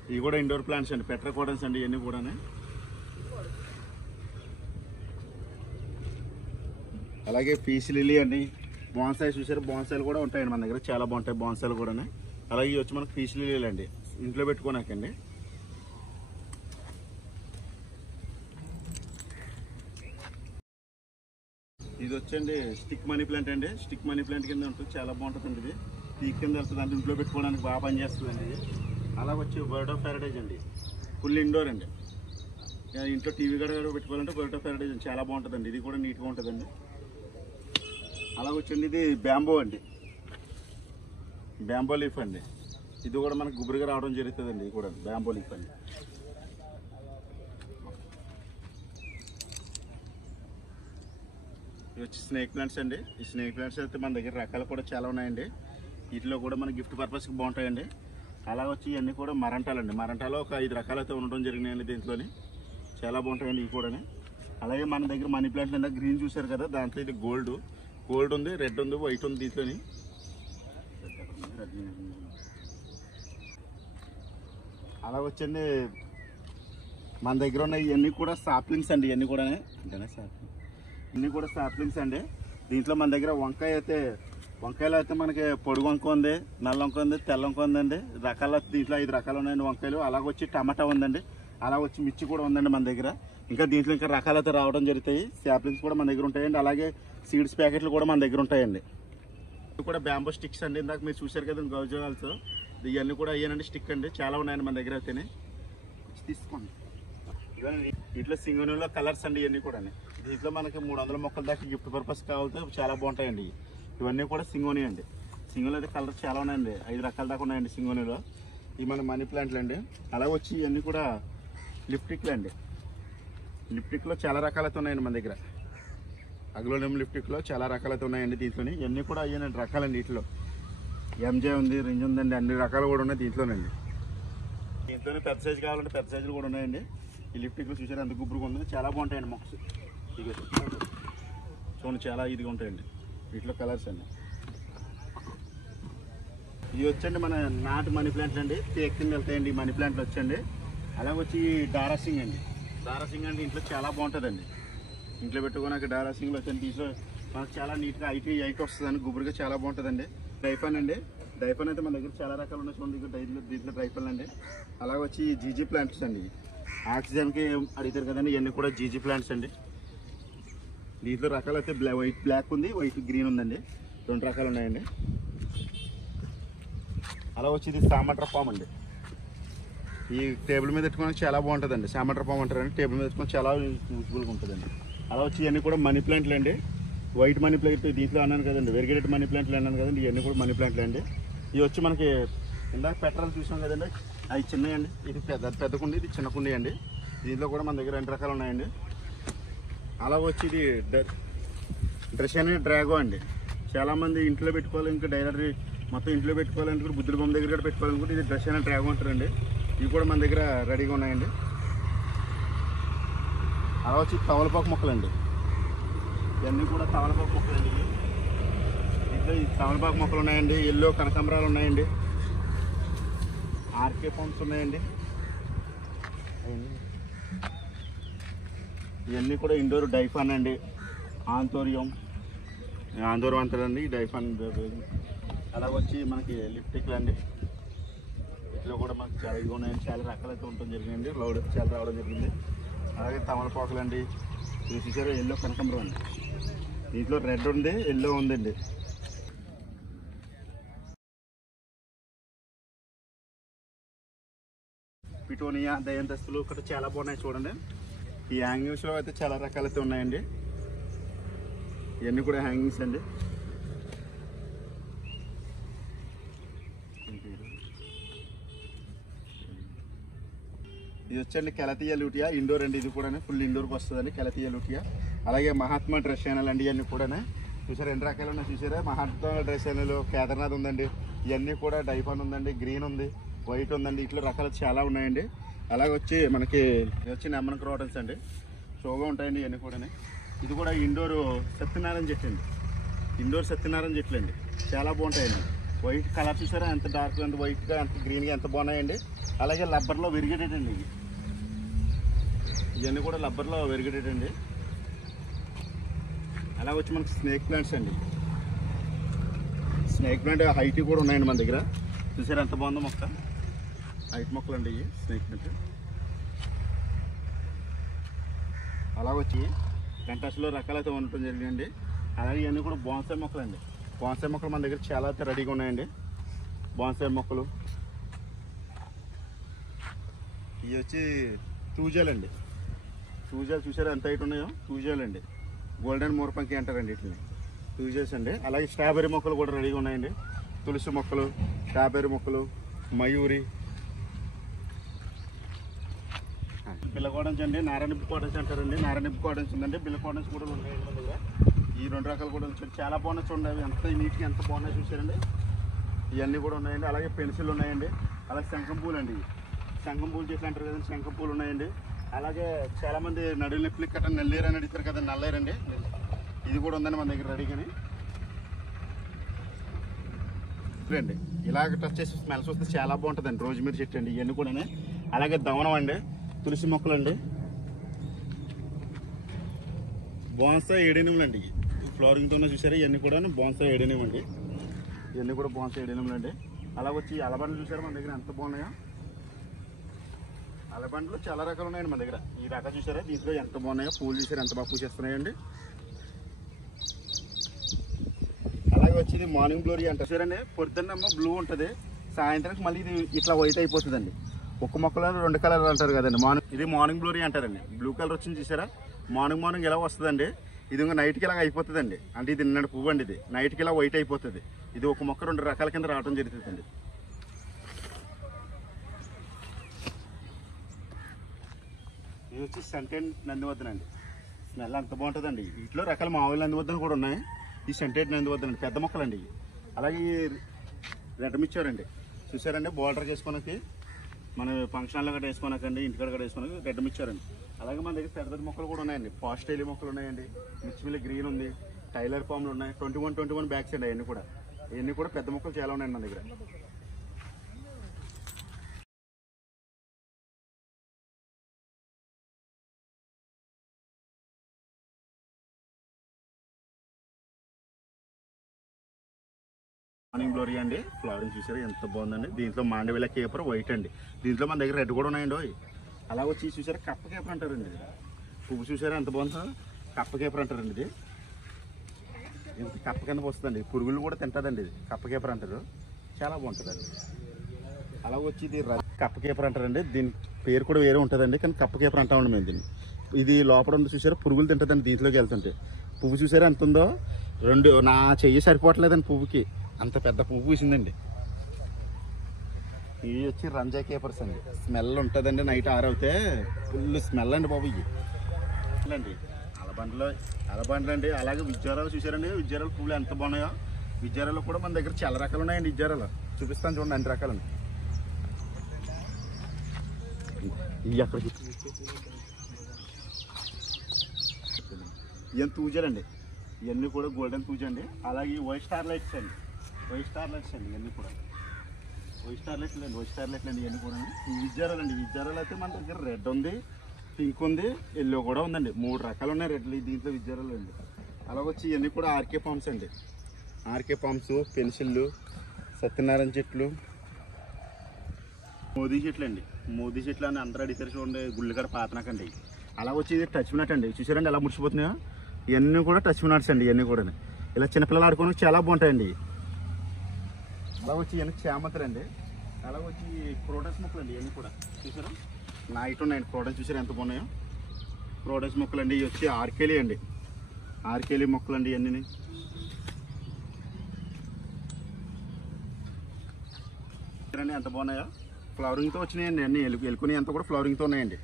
ఇవి కూడా ఇండోర్ ప్లాంట్స్ అండి, పెట్రా క్రోడన్స్ అండి ఇవన్నీ కూడా. అలాగే పీస్ లిల్లీ అండి, బాన్సాయి చూసారు, బాన్సాయిలు కూడా ఉంటాయండి మన దగ్గర, చాలా బాగుంటాయి బాన్సాయిలు కూడా. అలాగే ఇవి వచ్చి మనకు పీస్ లిల్లీలు అండి, ఇంట్లో పెట్టుకోనాకండి. ఇది వచ్చండి స్టిక్ మనీ ప్లాంట్ అండి. స్టిక్ మనీ ప్లాంట్ కింద ఉంటుంది, చాలా బాగుంటుందండి. ఇది పీక్ కింద వెళ్తుంది అంటే ఇంట్లో పెట్టుకోవడానికి బాగా పనిచేస్తుందండి ఇది. అలా వచ్చి బర్డ్ ఆఫ్ ప్యారడైజ్ అండి, ఫుల్ ఇండోర్ అండి. ఇంట్లో టీవీ గడ పెట్టుకోవాలంటే బర్డ్ ఆఫ్ ప్యారడైజ్ చాలా బాగుంటుందండి. ఇది కూడా నీట్గా ఉంటుందండి. అలా వచ్చండి ఇది బ్యాంబో అండి, బ్యాంబో లీఫ్ అండి. ఇది కూడా మనకు గుబురుగా రావడం జరుగుతుందండి. ఇది కూడా బ్యాంబో లీఫ్ అండి. ఇవి వచ్చి స్నేక్ ప్లాంట్స్ అండి. ఈ స్నేక్ ప్లాంట్స్ అయితే మన దగ్గర రకాలు కూడా చాలా ఉన్నాయండి. వీటిలో కూడా మన గిఫ్ట్ పర్పస్కి బాగుంటాయండి. అలా వచ్చి ఇవన్నీ కూడా మరంటాలండి. మరంటాలో ఒక 5 రకాలు అయితే ఉండడం జరిగినాయండి దీంట్లోని, చాలా బాగుంటాయండి ఇవి కూడా. అలాగే మన దగ్గర మనీ ప్లాంట్లు అంటే గ్రీన్ చూసారు కదా, దాంట్లో ఇది గోల్డ్ ఉంది, రెడ్ ఉంది, వైట్ ఉంది దీంట్లోని. అలా వచ్చండి మన దగ్గర ఉన్న ఇవన్నీ కూడా సాప్లింగ్స్ అండి. ఇవన్నీ కూడా అంతేనా సాప్లింగ్, ఇవన్నీ కూడా సాప్లింగ్స్ అండి. దీంట్లో మన దగ్గర వంకాయలు అయితే మనకి పొడుగు వంక ఉంది, నల్ల వంక ఉంది, తెల్ల వంక ఉందండి. రకాల దీంట్లో 5 రకాలు ఉన్నాయండి వంకాయలు. అలాగ వచ్చి టమాటా ఉందండి, అలా వచ్చి మిర్చి కూడా ఉందండి మన దగ్గర. ఇంకా దీంట్లో ఇంకా రకాలు అయితే రావడం జరుగుతాయి. సాప్లింగ్స్ కూడా మన దగ్గర ఉంటాయండి. అలాగే సీడ్స్ ప్యాకెట్లు కూడా మన దగ్గర ఉంటాయండి. ఇవి కూడా బ్యాంబో స్టిక్స్ అండి. ఇందాక మీరు చూసారు కదా గౌజాల్స్, ఇవన్నీ కూడా అయ్యానండి స్టిక్ అండి, చాలా ఉన్నాయండి మన దగ్గర అయితేనే. తీసుకోండి. వీటిలో సింగనూలో కలర్స్ అండి ఇవన్నీ కూడా. దీంట్లో మనకి 300 మొక్కల దాకా గిఫ్ట్ పర్పస్ కావాలితే చాలా బాగుంటాయండి. ఇవన్నీ కూడా సింగోని అండి. సింగోని అయితే కలర్స్ చాలా ఉన్నాయండి, 5 రకాల దాకా ఉన్నాయండి సింగోనిలో. ఇవి మన మనీ ప్లాంట్లు అండి. అలా వచ్చి ఇవన్నీ కూడా లిప్టిక్లు అండి. లిప్టిక్లో చాలా రకాలు అయితే ఉన్నాయండి మన దగ్గర. అగ్లోనియం లిప్టిక్లో చాలా రకాలు అయితే ఉన్నాయండి దీంట్లోని. ఇవన్నీ కూడా అయ్యానండి రకాలండి. వీటిలో ఎంజే ఉంది, రింజ్ ఉందండి, అన్ని రకాలు కూడా ఉన్నాయి దీంట్లోనండి. దీంట్లోనే పెద్ద సైజు కావాలంటే పెద్ద సైజులు కూడా ఉన్నాయండి. ఈ లిప్టిక్లో చూసారు ఎంత గుబ్బురుగా ఉందో, చాలా బాగుంటాయండి మొక్కలు. ఇక చూడండి చాలా ఇదిగా ఉంటాయండి. వీటిలో కలర్స్ అండి. ఇవి వచ్చండి మన నాటు మనీ ప్లాంట్లు అండి, టేక్ కింద వెళ్తాయండి ఈ మనీ ప్లాంట్లు వచ్చండి. అలాగే వచ్చి డారాసింగ్ అండి. డారాసింగ్ అంటే ఇంట్లో చాలా బాగుంటుందండి. ఇంట్లో పెట్టుకున్నాక డారాసింగ్లో వచ్చండి. దీంట్లో మనకు చాలా నీట్గా హైట్ వస్తుందండి, గుబురుగా చాలా బాగుంటుందండి. డైఫన్ అండి. డైఫన్ అయితే మన దగ్గర చాలా రకాలు ఉన్నాయి చూడండి. దీంట్లో డైఫన్ అండి. అలాగే వచ్చి జీజీ ప్లాంట్స్ అండి. ఆక్సిజన్కి అడుగుతారు కదండి, ఇవన్నీ కూడా జీజీ ప్లాంట్స్ అండి. దీంట్లో రకాలు అయితే వైట్ బ్లాక్ ఉంది, వైట్ గ్రీన్ ఉందండి, 2 రకాలు ఉన్నాయండి. అలా వచ్చి ఇది సామంట్ర పామ్ అండి. ఈ టేబుల్ మీద పెట్టుకోవడానికి చాలా బాగుంటుందండి. సామంట్ర పామ్ అంటారండి, టేబుల్ మీద పెట్టుకొని చాలా యూజ్ఫుల్గా ఉంటుందండి. అలా వచ్చి ఇవన్నీ కూడా మనీ ప్లాంట్లు అండి. వైట్ మనీ ప్లాంట్ దీంట్లో అన్నాను కదండి, వెరిగేటెడ్ మనీ ప్లాంట్లు అన్నాను కదండి, ఇవన్నీ కూడా మనీ ప్లాంట్లు అండి. ఇవి వచ్చి మనకి ఇందాక పెట్రోల్ చూసాం కదండి, అవి చిన్నవి అండి. ఇది పెద్ద కుండి, ఇది చిన్న కుండి అండి. దీంట్లో కూడా మన దగ్గర 2 రకాలు ఉన్నాయండి. అలా వచ్చి ఇది డ్రెస్ అనే డ్రాగో అండి. చాలామంది ఇంట్లో పెట్టుకోవాలి, ఇంకా డైరెక్ట్ మొత్తం ఇంట్లో పెట్టుకోవాలనుకుంటే బుద్ధుడి బొమ్మ దగ్గర కూడా పెట్టుకోవాలనుకుంటే ఇది డ్రెస్ అనే డ్రాగో అంటారండి. ఇవి కూడా మన దగ్గర రెడీగా ఉన్నాయండి. అలా వచ్చి తవలపాకు మొక్కలండి. ఇవన్నీ కూడా తవలపాకు మొక్కలండి. ఇంట్లో ఈ తవలపాకు మొక్కలు ఉన్నాయండి. ఎల్లో కనకాంబరాలు ఉన్నాయండి. ఆర్కే పంప్స్ ఉన్నాయండి. ఇవన్నీ కూడా ఇండోర్ డైఫాన్ అండి. ఆంతోరియం అంటారండి డైఫాన్. అలా వచ్చి మనకి లిప్టిక్లు అండి. వీటిలో కూడా మనకి చాలా ఇవి ఉన్నాయండి, చాలా రకాలైతే ఉండటం జరిగిందండి. లౌడ్ చాలా రావడం జరిగింది. అలాగే తమలపాకులు అండి. చూసారు ఎల్లో కనకాంబరం అండి. దీంట్లో రెడ్ ఉంది, ఎల్లో ఉందండి. పిటోనియా, దయంతస్తులు ఇక్కడ చాలా బాగున్నాయి చూడండి. ఈ హ్యాంగింగ్స్లో అయితే చాలా రకాలైతే ఉన్నాయండి. ఇవన్నీ కూడా హ్యాంగింగ్స్ అండి. ఇది వచ్చండి కెలతీయ లూటియా ఇండోర్ అండి. ఇది కూడా ఫుల్ ఇండోర్కి వస్తుందండి కెలతీయ లూటియా. అలాగే మహాత్మా డ్రెస్ ఛానల్ అండి. ఇవన్నీ కూడా చూసారా ఎన్ని రకాలు ఉన్నాయి చూసారా. మహాత్మా డ్రెస్ ఛానల్, కేదార్నాథ్ ఉందండి. ఇవన్నీ కూడా డైఫాన్ ఉందండి, గ్రీన్ ఉంది, వైట్ ఉందండి. ఇట్లా రకాలు చాలా ఉన్నాయండి. అలాగే వచ్చి మనకి వచ్చి నెమ్మన్ క్రోటన్స్ అండి, షోగా ఉంటాయండి ఇవన్నీ కూడా. ఇది కూడా ఇండోర్ సత్యనారాయణ చెట్టు అండి. ఇండోర్ సత్యనారాయణ చెట్లు అండి, చాలా బాగుంటాయండి. వైట్ కలర్ చూసారా ఎంత డార్క్, ఎంత వైట్గా, ఎంత గ్రీన్గా, ఎంత బాగున్నాయండి. అలాగే లబ్బర్లో వెరిగేటెడ్ అండి ఇవన్నీ కూడా లబ్బర్లో వెరిగేటెడ్ అండి. అలా వచ్చి మనకి స్నేక్ ప్లాంట్స్ అండి. స్నేక్ ప్లాంట్ హైట్ కూడా ఉన్నాయండి మన దగ్గర. చూసారా ఎంత బాగుందో మొక్క, హైట్ మొక్కలు అండి ఇవి స్నేక్ ప్లాంట్. అలా వచ్చి పెంటాస్లో రకాలైతే ఉండటం జరిగిందండి. అలాగే ఇవన్నీ కూడా బోన్సాయి మొక్కలు అండి. బోన్సాయి మొక్కలు మన దగ్గర చాలా అయితే రెడీగా ఉన్నాయండి. బోన్సాయి మొక్కలు ఇవి వచ్చి తూజాలు అండి. తూజాలు చూసారా ఎంత హైట్ ఉన్నాయో, తూజాలు అండి. గోల్డెన్ మోర్పంకి అంటారండి వీటిని, తూజాస్ అండి. అలాగే స్ట్రాబెర్రీ మొక్కలు కూడా రెడీగా ఉన్నాయండి. తులసి మొక్కలు, స్ట్రాబెర్రీ మొక్కలు, మయూరి, బిల్లకోడన్స్ అండి, నారాయణపు కోడన్స్ అంటారండి. నారాయణపు కోడన్స్ ఉందండి, బిల్లకోడన్స్ కూడా ఉన్నాయండి మన దగ్గర. ఈ రెండు రకాలు కూడా వచ్చాయి, చాలా బాగున్నాయి చూడండి. అవి ఎంత నీట్గా ఎంత బాగున్నాయి చూసారండి. ఇవన్నీ కూడా ఉన్నాయండి. అలాగే పెన్సిల్ ఉన్నాయండి. అలాగే శంఖం పూలు అండి, శంఖం పూలు చెట్లు అంటారు కదండి, శంఖం పూలు ఉన్నాయండి. అలాగే చాలామంది నడులు నొప్పులు కట్ట నల్లేరు అని అడుగుతారు కదండి, నల్లేరండి. ఇది కూడా ఉందండి మన దగ్గర రెడీగాని. అండి ఇలాగ టచ్ చేసి స్మెల్స్ వస్తే చాలా బాగుంటుందండి. రోజ్మేరీ చెట్టు అండి ఇవన్నీ కూడా. అలాగే దవనం అండి, తులసి మొక్కలు అండి, బోన్సాయి ఏడెనిములు అండి. ఫ్లోరింగ్తో చూసారా ఇవన్నీ కూడా బోన్సాయి ఏడెనిమ్ అండి. ఇవన్నీ కూడా బోన్సాయి ఏడెనిములు అండి. అలా వచ్చి అలబండ్లు చూసారా మన దగ్గర ఎంత బాగున్నాయో. అలబండ్లు చాలా రకాలు ఉన్నాయండి మన దగ్గర. ఈ రకాలు చూసారా దీంట్లో ఎంత బాగున్నాయో, పూలు చూసారా ఎంత బాగా పూసేస్తున్నాయండి. అలాగే వచ్చి ఇది మార్నింగ్ గ్లోరీ అంటారు చూసారండి. పొద్దున్నేమో బ్లూ ఉంటుంది, సాయంత్రానికి మళ్ళీ ఇది ఇట్లా వైట్ అయిపోతుందండి. ఒక్క మొక్కలో రెండు కలర్లు అంటారు కదండి. ఇది మార్నింగ్ గ్లోరీ అంటారండి. బ్లూ కలర్ వచ్చింది చూసారా, మార్నింగ్ ఇలా వస్తుందండి. ఇది ఇంకా నైట్కి ఇలాగ అయిపోతుందండి. అంటే ఇది నిన్నటి పువ్వు అండి, ఇది నైట్కి ఇలా వైట్ అయిపోతుంది. ఇది ఒక మొక్క రెండు రకాల కింద రావడం జరుగుతుందండి. ఇది వచ్చి సెంటెడ్ నందివర్ధన్ అండి. స్మెల్ అంత బాగుంటుందండి. వీటిలో రకాల మామూలు నందివర్ధన్ కూడా ఉన్నాయి. ఈ సెంటెడ్ నందివర్ధన్ అండి, పెద్ద మొక్కలండి ఇవి. అలాగే రెడ్ మిచ్చారండి చూసారండి, బోర్డర్ చేసుకోనకి మన ఫంక్షన్లో గట్రా వేసుకోనకండి, ఇంటికాడ గట్రా వేసుకోనకి రెడ్ మిచ్చారండి. అలాగే మన దగ్గర పెద్ద పెద్ద మొక్కలు కూడా ఉన్నాయండి. పాస్టైలీ మొక్కలు ఉన్నాయండి, మిర్చిమిల్లి గ్రీన్ ఉంది, టైలర్ ఫామ్లు ఉన్నాయి. 21 బ్యాగ్స్ అండి అవన్నీ కూడా. ఇవన్నీ కూడా పెద్ద మొక్కలు చాలా ఉన్నాయండి మన దగ్గర. మార్నింగ్ గ్లోరీ అండి, ఫ్లవరింగ్ చూసారు ఎంత బాగుందండి. దీంట్లో మాండవిలా కేపర్ వైట్ అండి. దీంట్లో మన దగ్గర రెడ్ కూడా ఉన్నాయండి. అలా వచ్చి చూసారా కప్ప కేపర్ అంటారండి. పువ్వు చూసారా ఎంత బాగుందో, కప్ప కేపర్ అంటారండి. ఇది ఇంత కప్ప కింద వస్తుందండి, పురుగులు కూడా తింటుందండి. ఇది కప్ప కేపర్ అంటారు, చాలా బాగుంటుందండి. అలా వచ్చి ఇది కప్ప కేపర్ అంటారండి. దీని పేరు కూడా వేరే ఉంటుందండి, కానీ కప్ప కేపర్ అంటామండి మేము దీన్ని. ఇది లోపల ఉంది చూసారా, పురుగులు తింటుందండి దీంట్లోకి వెళ్తుంటే. పువ్వు చూసారా ఎంత ఉందో, నా చెయ్యి సరిపోవట్లేదండి పువ్వుకి, అంత పెద్ద పువ్వు పూసిందండి. ఇవి వచ్చి రంజా కేపర్స్ అండి. స్మెల్ ఉంటుందండి, నైట్ ఆరవుతే ఫుల్ స్మెల్ అండి బాబు. ఇవి అండి అలబండ్లు అండి. అలాగే విజ్జారాలు చూసారండి, విజ్జారాలు పువ్వులు ఎంత బాగున్నాయో. విజ్జారాలు కూడా మన దగ్గర చాలా రకాలు ఉన్నాయండి. విజ్జారాలు చూపిస్తాను చూడండి, అన్ని రకాలండి. ఇవి అక్కడికి ఇవన్నీ తూజాలండి, ఇవన్నీ కూడా గోల్డెన్ తూజ అండి. అలాగే వైట్ స్టార్ లైట్స్ అండి, వైట్ స్టార్ లైట్స్ అండి. ఇవన్నీ కూడా వైట్ స్టార్ లైట్లు అండి, వైట్ స్టార్ లైట్లు అండి. ఇవన్నీ కూడా ఈ విజ్జారాలు అండి. విజ్జారాలు అయితే మన దగ్గర రెడ్ ఉంది, పింక్ ఉంది, ఎల్లో కూడా ఉందండి. 3 రకాలు ఉన్నాయి రెడ్లు దీంట్లో విజ్జారాలు అండి. అలాగే వచ్చి ఇవన్నీ కూడా ఆర్కే పామ్స్ అండి. ఆర్కే పామ్స్, పెన్సిళ్ళు, సత్యనారాయణ చెట్లు, మోదీ చెట్లు అండి. మోదీ చెట్లు అని అందరూ అడిగారు చూడండి, గుళ్ళుగడ పాతనాకండి. అలా వచ్చి ఇది టచ్ మినట్ అండి. చూసారండి ఎలా ముడిచిపోతున్నాయో. ఇవన్నీ కూడా టచ్ మినట్స్ అండి. ఇవన్నీ కూడా ఇలా చిన్నపిల్లలు ఆడుకోవడానికి చాలా బాగుంటాయండి. అలా వచ్చి ఇవన్నీ చామంతులు అండి. అలా వచ్చి ప్రోడక్ట్స్ మొక్కలు అండి. ఇవన్నీ కూడా చూసారా నైట్ ఉన్నాయండి. ప్రోడక్ట్స్ చూసారా ఎంత బాగున్నాయో. ప్రోడక్ట్స్ మొక్కలు అండి. ఇవి వచ్చి ఆర్కేలీ అండి, ఆర్కేలీ మొక్కలు అండి. ఇవన్నీ ఎంత బాగున్నాయో. ఫ్లవరింగ్తో వచ్చినాయండి అన్ని ఎలుకుని అంతా కూడా ఫ్లవరింగ్తో ఉన్నాయండి.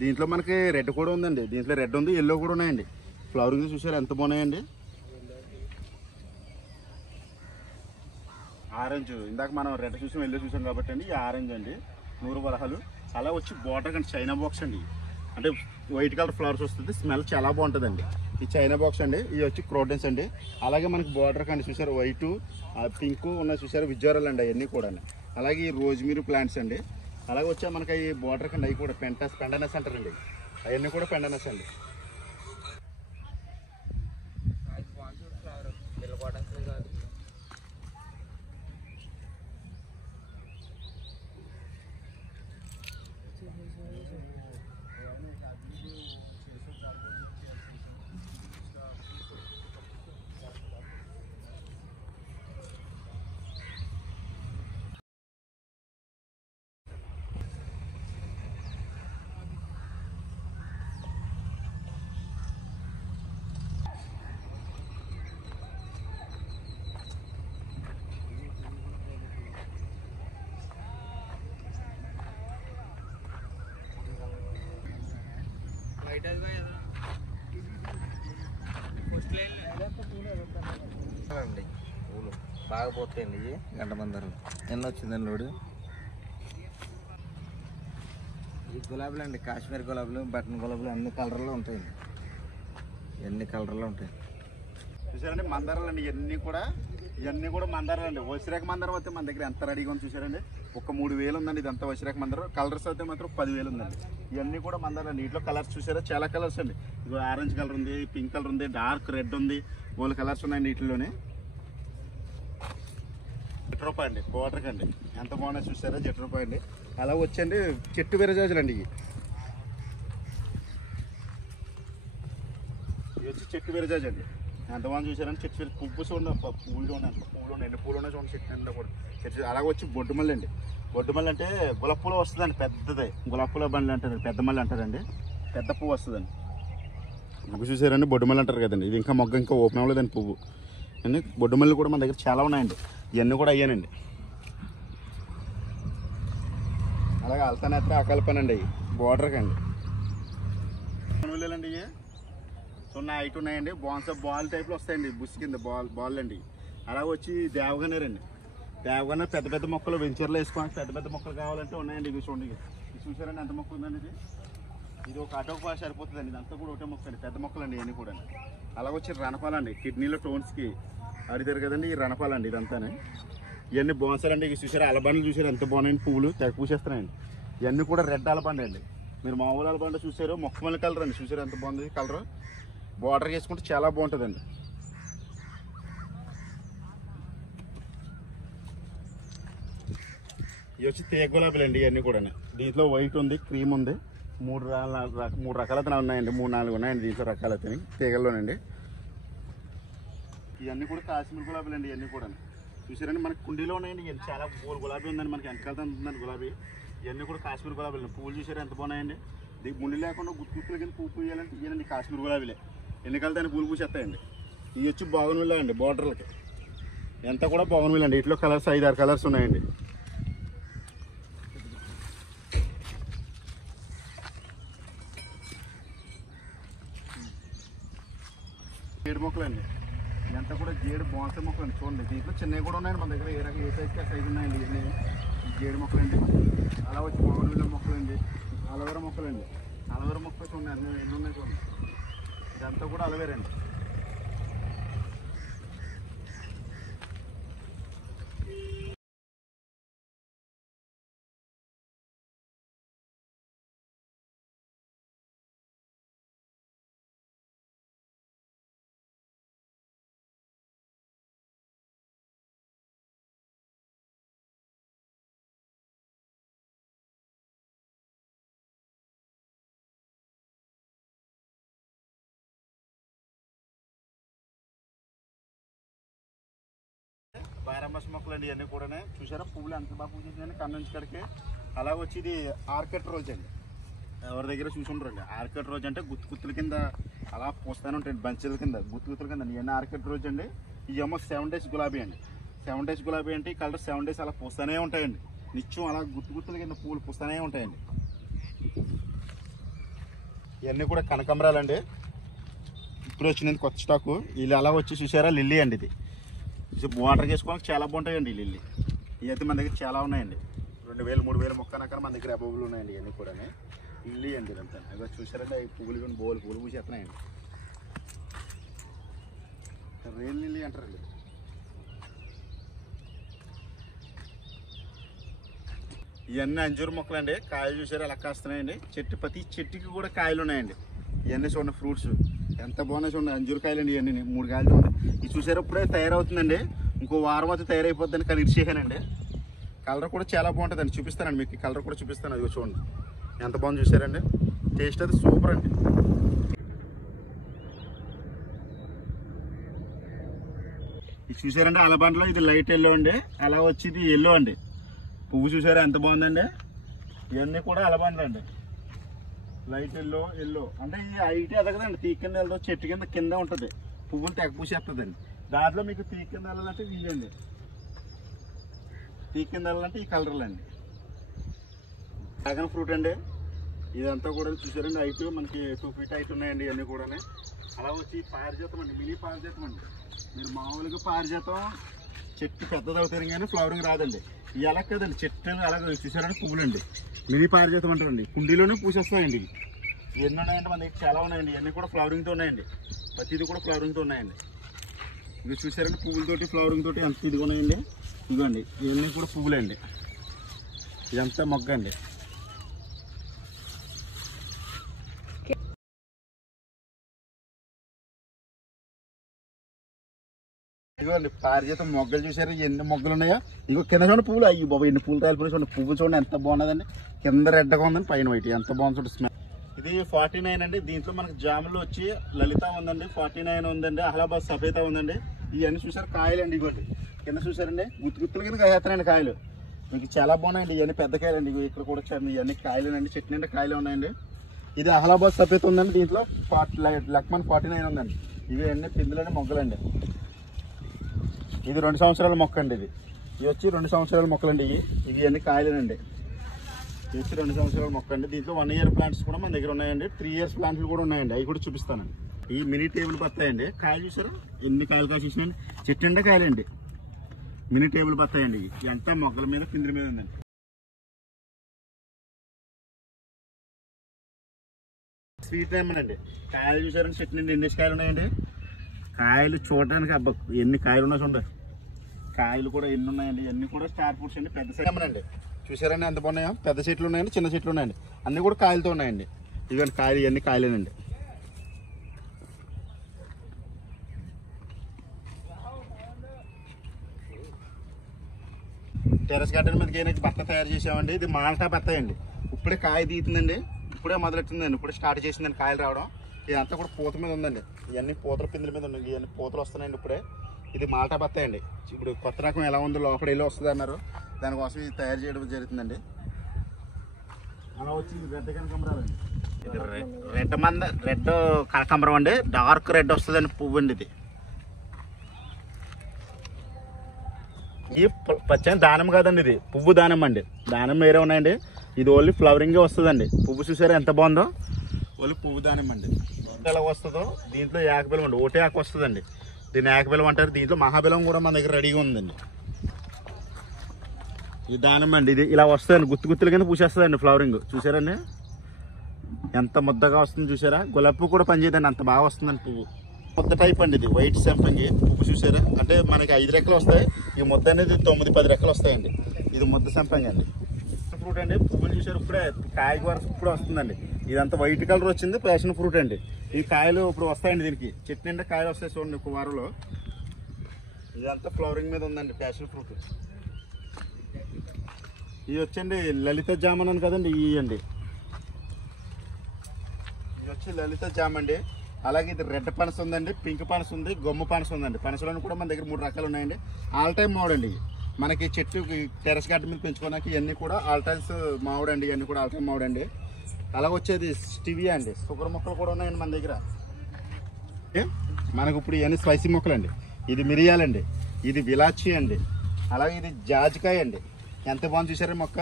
దీంట్లో మనకి రెడ్ కూడా ఉందండి, దీంట్లో రెడ్ ఉంది, ఎల్లో కూడా ఉన్నాయండి. ఫ్లవరింగ్ చూసారు ఎంత బాగున్నాయండి. ఆరెంజ్ ఇందాక మనం రెడ్ చూసాం, ఎల్లో చూసాం కాబట్టి అండి ఈ ఆరెంజ్ అండి 100 వరహాలు. అలా వచ్చి బార్డర్ కండి చైనా బాక్స్ అండి, అంటే వైట్ కలర్ ఫ్లవర్స్ వస్తుంది, స్మెల్ చాలా బాగుంటుందండి. ఈ చైనా బాక్స్ అండి, ఇవి వచ్చి క్రోటన్స్ అండి. అలాగే మనకి బార్డర్ కండి చూసారు వైటు పింక్ ఉన్నాయి చూసారు, విజోరల్ అండి అవన్నీ కూడా. అలాగే ఈ రోజ్మీరీ ప్లాంట్స్ అండి. అలాగే వచ్చా మనకి ఈ బార్డర్ కండి అవి కూడా పెండనస్ అంటారండి, అవన్నీ కూడా పెండనస్ అండి. అండి పూలు బాగా పోతాయండి. ఇవి గంట మందరం ఎన్న వచ్చిందండి లోడు. ఈ గులాబీలు అండి, కాశ్మీర్ గులాబీలు, బటన్ గులాబీలు అన్ని కలర్లో ఉంటాయండి, ఎన్ని కలర్లో ఉంటాయి చూసారండి. మందారాలు అండి ఇవన్నీ కూడా మందారాలు అండి. వసిరేక మందారం అయితే మన దగ్గర ఎంత రెడీగా ఉంది చూసారండి. ఒక 3000 ఉందండి ఇదంతా వసిరేక మందారం. కలర్స్ అయితే మాత్రం 10,000 ఉందండి. ఇవన్నీ కూడా మందారాలు అండి. వీటిలో కలర్స్ చూసారా, చాలా కలర్స్ అండి. ఇది ఆరెంజ్ కలర్ ఉంది, పింక్ కలర్ ఉంది, డార్క్ రెడ్ ఉంది, 4 కలర్స్ ఉన్నాయండి వీటిలోనే. ₹1 అండి బోర్డర్కి అండి, ఎంత బాగున్నాయి చూసారా, ₹1 అండి. అలా వచ్చండి చెట్టు విరజాజులు అండి. ఇవి వచ్చి చెట్టు విరజాజు అండి, ఎంత బాగుంది చూసారని. చెట్టు పువ్వు చూడండి, పూలు ఉన్నాయి, ఎన్ని పూలు ఉన్నాయి చూడండి చెట్టు అంతా కూడా. చెట్టు అలాగే వచ్చి బొడ్డుమల్లి అండి. బొడ్డుమల్లి అంటే గులాబీ పూలు వస్తుందండి, పెద్దది గులాబీ పూల బండ్లు అంటారు, పెద్ద మల్లి అంటారండి, పెద్ద పువ్వు వస్తుందండి. మొగ్గు చూసారండి, బొడ్డుమల్లి అంటారు కదండి. ఇది ఇంకా మొగ్గ ఇంకా ఓపెన్ అవ్వలేదండి పువ్వు అండి. బొడ్డుమల్లి కూడా మన దగ్గర చాలా ఉన్నాయండి, ఇవన్నీ కూడా అయ్యానండి. అలాగే అల్తానేత్ర అకల్పనండి, అవి బోర్డర్కి అండి. వెళ్ళండి ఇవి హైట్ ఉన్నాయండి. బాల్ టైప్లో వస్తాయండి, బుష్ కింద బాల్ అండి. అలాగే వచ్చి దేవగన్నేరండి. దేవగన్నేరు పెద్ద పెద్ద మొక్కలు వెంచర్లో వేసుకోవడానికి పెద్ద పెద్ద మొక్కలు కావాలంటే ఉన్నాయండి. ఇవి చూడండి, ఇది చూసారండి ఎంత మొక్క ఉందండి. ఇది ఒక అటోక పాస్ సరిపోతుందండి, ఇదంతా కూడా ఒకటే మొక్క అండి, పెద్ద మొక్కలు అండి ఇవన్నీ కూడా. అలాగే వచ్చి రణపాలండి, కిడ్నీలో టోన్స్కి అడిగారు కదండి, ఈ రణపాలండి ఇదంతానే. ఇవన్నీ బోన్సాలండి. ఇవి చూసారా, అలబండ్లు చూసారు ఎంత బాగున్నాయండి, పువ్వులు తెగ పూసేస్తున్నాయండి. ఇవన్నీ కూడా రెడ్ అలబండి అండి. మీరు మామూలు అలబండ చూసారు, మొక్కమల్లి కలర్ అండి, చూసారు ఎంత బాగుంది కలర్. బార్డర్ చేసుకుంటే చాలా బాగుంటుందండి. ఇవి వచ్చి తీగ గులాబీలు అండి, ఇవన్నీ కూడా. దీంట్లో వైట్ ఉంది, క్రీమ్ ఉంది, 3 రకాలైతే ఉన్నాయండి, 3-4 ఉన్నాయండి దీంట్లో రకాలైతే తీగల్లోనండి. ఇవన్నీ కూడా కాశ్మీర్ గులాబీలు అండి, ఇవన్నీ కూడా చూసారండి. మనకి కుండీలో ఉన్నాయండి, ఇవన్నీ చాలా పూల గులాబీ ఉందండి, మనకి వెనకాలతో ఉంటుందండి గులాబీ. ఇవన్నీ కూడా కాశ్మీర్ గులాబీలు. పూలు చూసారు ఎంత బాగున్నాయండి. దీనికి ముందు లేకుండా గుత్తులు కింద పువ్వు పూయాలంటే ఇవన్నీ కాశ్మీర్ గులాబీలే, ఎన్నికలతో పూలు పూసేస్తాయండి. ఇవి వచ్చి బాగున్విల్లా అండి, బార్డర్లకి ఎంత కూడా బాగున్విల్ అండి. వీటిలో కలర్స్ 5-6 కలర్స్ ఉన్నాయండి. జేడు మొక్కలు అండి, ఇదంతా కూడా జేడు బోన్సై మొక్కలు అండి. చూడండి దీంట్లో చిన్నవి కూడా ఉన్నాయండి మన దగ్గర, ఏ సైజు ఉన్నాయండి ఇవన్నీ జేడు మొక్కలు అండి. అలా వచ్చి బాగున్విల్ల మొక్కలు అండి, అలోవెరా మొక్కలు అండి. అలోవెరా మొక్కలు చూడండి ఎన్ని ఉన్నాయి చూడండి, ఇదంతా కూడా అలోవెరా అండి. బారామస్ మొక్కలు అండి ఇవన్నీ కూడా. చూసారా పువ్వులు ఎంత బాగా పూజేసిందండి కన్ను నుంచి కడికి. అలాగే వచ్చి ఇది ఆర్కిడ్ రోజ్ అండి, ఎవరి దగ్గర చూసి ఉంటారండి. ఆర్కిడ్ రోజ్ అంటే గుత్తుల కింద అలా పూస్తూనే ఉంటాయండి, బంచెల కింద గుత్తుల కింద. ఇవన్నీ ఆర్కిడ్ రోజ్ అండి. ఇవేమో 7 days గులాబీ అండి. 7 days గులాబీ అంటే ఈ కలర్ 7 days అలా పూస్తూనే ఉంటాయండి. నిత్యం అలా గుత్తుల కింద పూలు పూస్తూనే ఉంటాయండి. ఇవన్నీ కూడా కనకాంబరాలండి. ఇప్పుడు వచ్చింది కొత్త స్టాకు. వీళ్ళు అలా వచ్చి చూసారా లిల్లీ అండి. ఇది వాటర్కి వేసుకోవడానికి చాలా బాగుంటాయండి ఈ లిల్లీ. ఇవైతే మన దగ్గర చాలా ఉన్నాయండి. 2000 3000 మొక్కనక్కడ మన దగ్గర అవైలబుల్ ఉన్నాయండి. ఇవన్నీ కూడా లిల్లీ అండి. ఇదంతా అలా చూసారంటే ఈ పువ్వులు కానీ పూలు పూసేస్తున్నాయండి. రేల్ లిల్లీ అంటారండి. ఇవన్నీ అంజూరు మొక్కలు అండి. కాయలు చూసారా ఎలా కాస్తున్నాయండి. ప్రతి చెట్టుకి కూడా కాయలు ఉన్నాయండి. ఇవన్నీ చూడండి ఫ్రూట్స్ ఎంత బాగున్నాయి చూడండి. అంజూరు కాయలు అండి. ఇవన్నీ 3 కాయలు చూడండి. ఇది చూసారా ఇప్పుడే తయారవుతుందండి. ఇంకో వారం అయితే తయారైపోద్దని కానీ ఇరిచేసానండి. కలర్ కూడా చాలా బాగుంటుందండి. చూపిస్తానండి మీకు కలర్ కూడా చూపిస్తాను. అది చూడండి ఎంత బాగుంది చూసారండి. టేస్ట్ అది సూపర్ అండి. ఇది చూసారండి అలబండలో ఇది లైట్ ఎల్లో అండి. అలా వచ్చి ఇది ఎల్లో అండి. పువ్వు చూసారా ఎంత బాగుందండి. ఇవన్నీ కూడా అలబండలు అండి. లైట్ ఎల్లో అంటే ఈ హైట్ ఎదగదండి. తీగ కింద వెళ్తా చెట్టు కింద ఉంటుంది. పువ్వులు తెగ పూసేస్తుందండి. దాంట్లో మీకు తీగ కింద వెళ్ళాలంటే వీలండి. తీగ కింద వెళ్ళాలంటే ఈ కలర్లు అండి. డ్రాగన్ ఫ్రూట్ అండి. ఇదంతా కూడా చూసారండి హైట్ మనకి 2 feet హైట్ ఉన్నాయండి. ఇవన్నీ కూడా అలా వచ్చి పారిజాతం అండి. మినీ పారిజాతం అండి. మీరు మామూలుగా పారిజాతం చెట్టు పెద్దది అవుతారు కానీ ఫ్లవరింగ్ రాదండి. ఇలా కదండి చెట్టు అలాగే చూసారండి పువ్వులండి. మినీ పారిజాతం అంటారండి. కుండీలోనే పూసేస్తాయండి. ఎన్ని ఉన్నాయండి మన దగ్గర చాలా ఉన్నాయండి. ఇవన్నీ కూడా ఫ్లవరింగ్తో ఉన్నాయండి. ప్రతిది కూడా ఫ్లవరింగ్తో ఉన్నాయండి. ఇవి చూసారండి పువ్వులతోటి ఫ్లవరింగ్ తోటి ఎంత ఇదిగా ఉన్నాయండి. ఇదిగోండి ఇవన్నీ కూడా పువ్వులండి. ఇదంతా మొగ్గ అండి. ఇదిగోండి పారిజాతం మొగ్గలు చూసారు ఎన్ని మొగ్గలు ఉన్నాయో. ఇంకో కింద చూడండి పువ్వులు. అయ్యి బాబు ఎన్ని పూలు తయారు చూడండి. పువ్వులు చూడండి ఎంత బాగున్నదండి. కింద రెడ్గా ఉందండి పైన వైట్ ఎంత బాగుంది చూడండి స్మెల్. ఇది 49 అండి. దీంట్లో మనకు జాములు వచ్చి లలిత ఉందండి. 49 ఉందండి. అహ్లాబాద్ సఫేదా ఉందండి. ఇవన్నీ చూసారు కాయలండి. ఇవ్వండి కింద చూసారండి గుత్తుల కింద కాయేస్తానండి కాయలు. మీకు చాలా బాగున్నాయండి. ఇవన్నీ పెద్ద కాయలండి. ఇక్కడ కూడా వచ్చారండి. ఇవన్నీ కాయలేనండి. చెట్టు నిండా కాయలు ఉన్నాయండి. ఇది అహ్లాబాద్ సఫేదా ఉందండి. దీంట్లో లక్మన్ 49 ఉందండి. ఇవి అన్నీ పిందులండి మొగ్గలండి. ఇది 2 సంవత్సరాల మొక్క అండి. ఇది వచ్చి 2 సంవత్సరాల మొక్కలండి. ఇవి అన్ని కాయలేనండి. ఇది వచ్చి 2 సంవత్సరాల మొక్క అండి. దీంట్లో 1 year ప్లాంట్స్ కూడా మన దగ్గర ఉన్నాయండి. 3 years ప్లాంట్లు కూడా ఉన్నాయండి. అవి కూడా చూపిస్తానండి. ఈ మినీ టేబుల్ బత్తాయండి. కాయలు చూసారు ఎన్ని కాయలు కాసేసినాయండి. చెట్టు నిండా కాయలండి. Mini table బత్తాయండి. ఎంత మొక్కల మీద పిందుల మీద ఉందండి. స్వీట్ లెమన్ అండి. కాయలు చూసారండి చెట్టు నిండా ఎన్ని కాయలు ఉన్నాయండి. కాయలు చూడడానికి అబ్బా ఎన్ని కాయలు ఉన్నాయి చూడండి. కాయలు కూడా ఎన్ని ఉన్నాయండి. ఇవన్నీ కూడా స్టార్ ఫ్రూట్స్ అండి. పెద్ద సైజ్ అండి. చూసారండి ఎంత బాగున్నాయో. పెద్ద చెట్లు ఉన్నాయండి చిన్న చెట్లు ఉన్నాయండి. అన్నీ కూడా కాయలతో ఉన్నాయండి. ఇవన్నీ కాయలు ఇవన్నీ కాయలేనండి. టెర్రస్ గార్డెన్ మీదకి బత్త తయారు చేసామండి. ఇది మాల్టా బత్తాయి అండి. ఇప్పుడే కాయ తీతుందండి. ఇప్పుడే మొదలెట్టిందండి. ఇప్పుడే స్టార్ట్ చేసిందండి కాయలు రావడం. ఇదంతా కూడా పూత మీద ఉందండి. ఇవన్నీ పూతల పిందుల మీద ఉన్నాయి. ఇవన్నీ పూతలు వస్తున్నాయండి ఇప్పుడే. ఇది మాల్టా బత్తాయి అండి. ఇప్పుడు కొత్త రకం ఎలా ఉందో లోపల వెళ్ళి వస్తుంది అన్నారు. దానికోసం ఇది తయారు చేయడం జరుగుతుందండి. అలా వచ్చి రెడ్ కనకాంబరాలండి. ఇది రెడ్ కనకాంబరం అండి. డార్క్ రెడ్ వస్తుందండి పువ్వు అండి. ఇది పచ్చని దానం కాదండి. ఇది పువ్వు దానం అండి. దానం వేరే ఉన్నాయండి. ఇది ఓన్లీ ఫ్లవరింగే వస్తుందండి. పువ్వు చూసారా ఎంత బాగుందో. ఓన్లీ పువ్వు దానం అండి. ఎలా వస్తుందో దీంట్లో ఏకబెలం అండి. ఒకటే ఆకు వస్తుందండి. దీన్ని ఏకబెలం అంటారు. దీంట్లో మహాబెలం కూడా మన దగ్గర రెడీగా ఉందండి. ఇది దానం అండి. ఇది ఇలా వస్తుందండి. గుత్తుల కింద పూసేస్తుందండి ఫ్లవరింగ్. చూసారండి ఎంత ముద్దగా వస్తుంది చూసారా. గులాబీ పువ్వు కూడా పనిచేయదండి. అంత బాగా వస్తుందండి పువ్వు. ముద్ద టైప్ అండి. ఇది వైట్ సంపంగి పువ్వు చూసారా. అంటే మనకి 5 రెక్కలు వస్తాయి. ఈ ముద్ద అనేది 9-10 రెక్కలు వస్తాయండి. ఇది ముద్ద సంపంగి అండి. ఫ్రూట్ అండి. పువ్వులు చూసారు ఇప్పుడే కాయ వరకు ఇప్పుడు వస్తుందండి. ఇదంతా వైట్ కలర్ వచ్చింది. ప్యాషన్ ఫ్రూట్ అండి. ఈ కాయలు ఇప్పుడు వస్తాయండి. దీనికి చెట్టు నిండా కాయలు వస్తాయి చూడండి ఒక వారంలో. ఇదంతా ఫ్లవరింగ్ మీద ఉందండి ప్యాషన్ ఫ్రూట్. ఇది వచ్చండి లలిత జామన్ అని కదండి. ఇవి అండి. ఇది వచ్చి లలిత జామ అండి. అలాగే ఇది రెడ్ పనస ఉందండి. పింక్ పనస ఉంది. గొమ్మ పనస ఉందండి. పనసలో కూడా మన దగ్గర 3 రకాలు ఉన్నాయండి. ఆల్ టైమ్ మామిడి మనకి చెట్టు టెర్రస్ గార్డెన్ మీద పెంచుకోవడానికి ఇవన్నీ కూడా ఆల్ టైమ్స్ మామిడి అండి. ఇవన్నీ కూడా ఆల్ టైమ్ మామిడి అండి. అలా వచ్చేది స్టివియా అండి. షుగర్ మొక్కలు కూడా ఉన్నాయండి మన దగ్గర. మనకు ఇప్పుడు ఇవన్నీ స్పైసీ మొక్కలు అండి. ఇది మిరియాలండి. ఇది విలాచి అండి. అలాగే ఇది జాజికాయ అండి. ఎంత బాగుంది చూసారా మొక్క.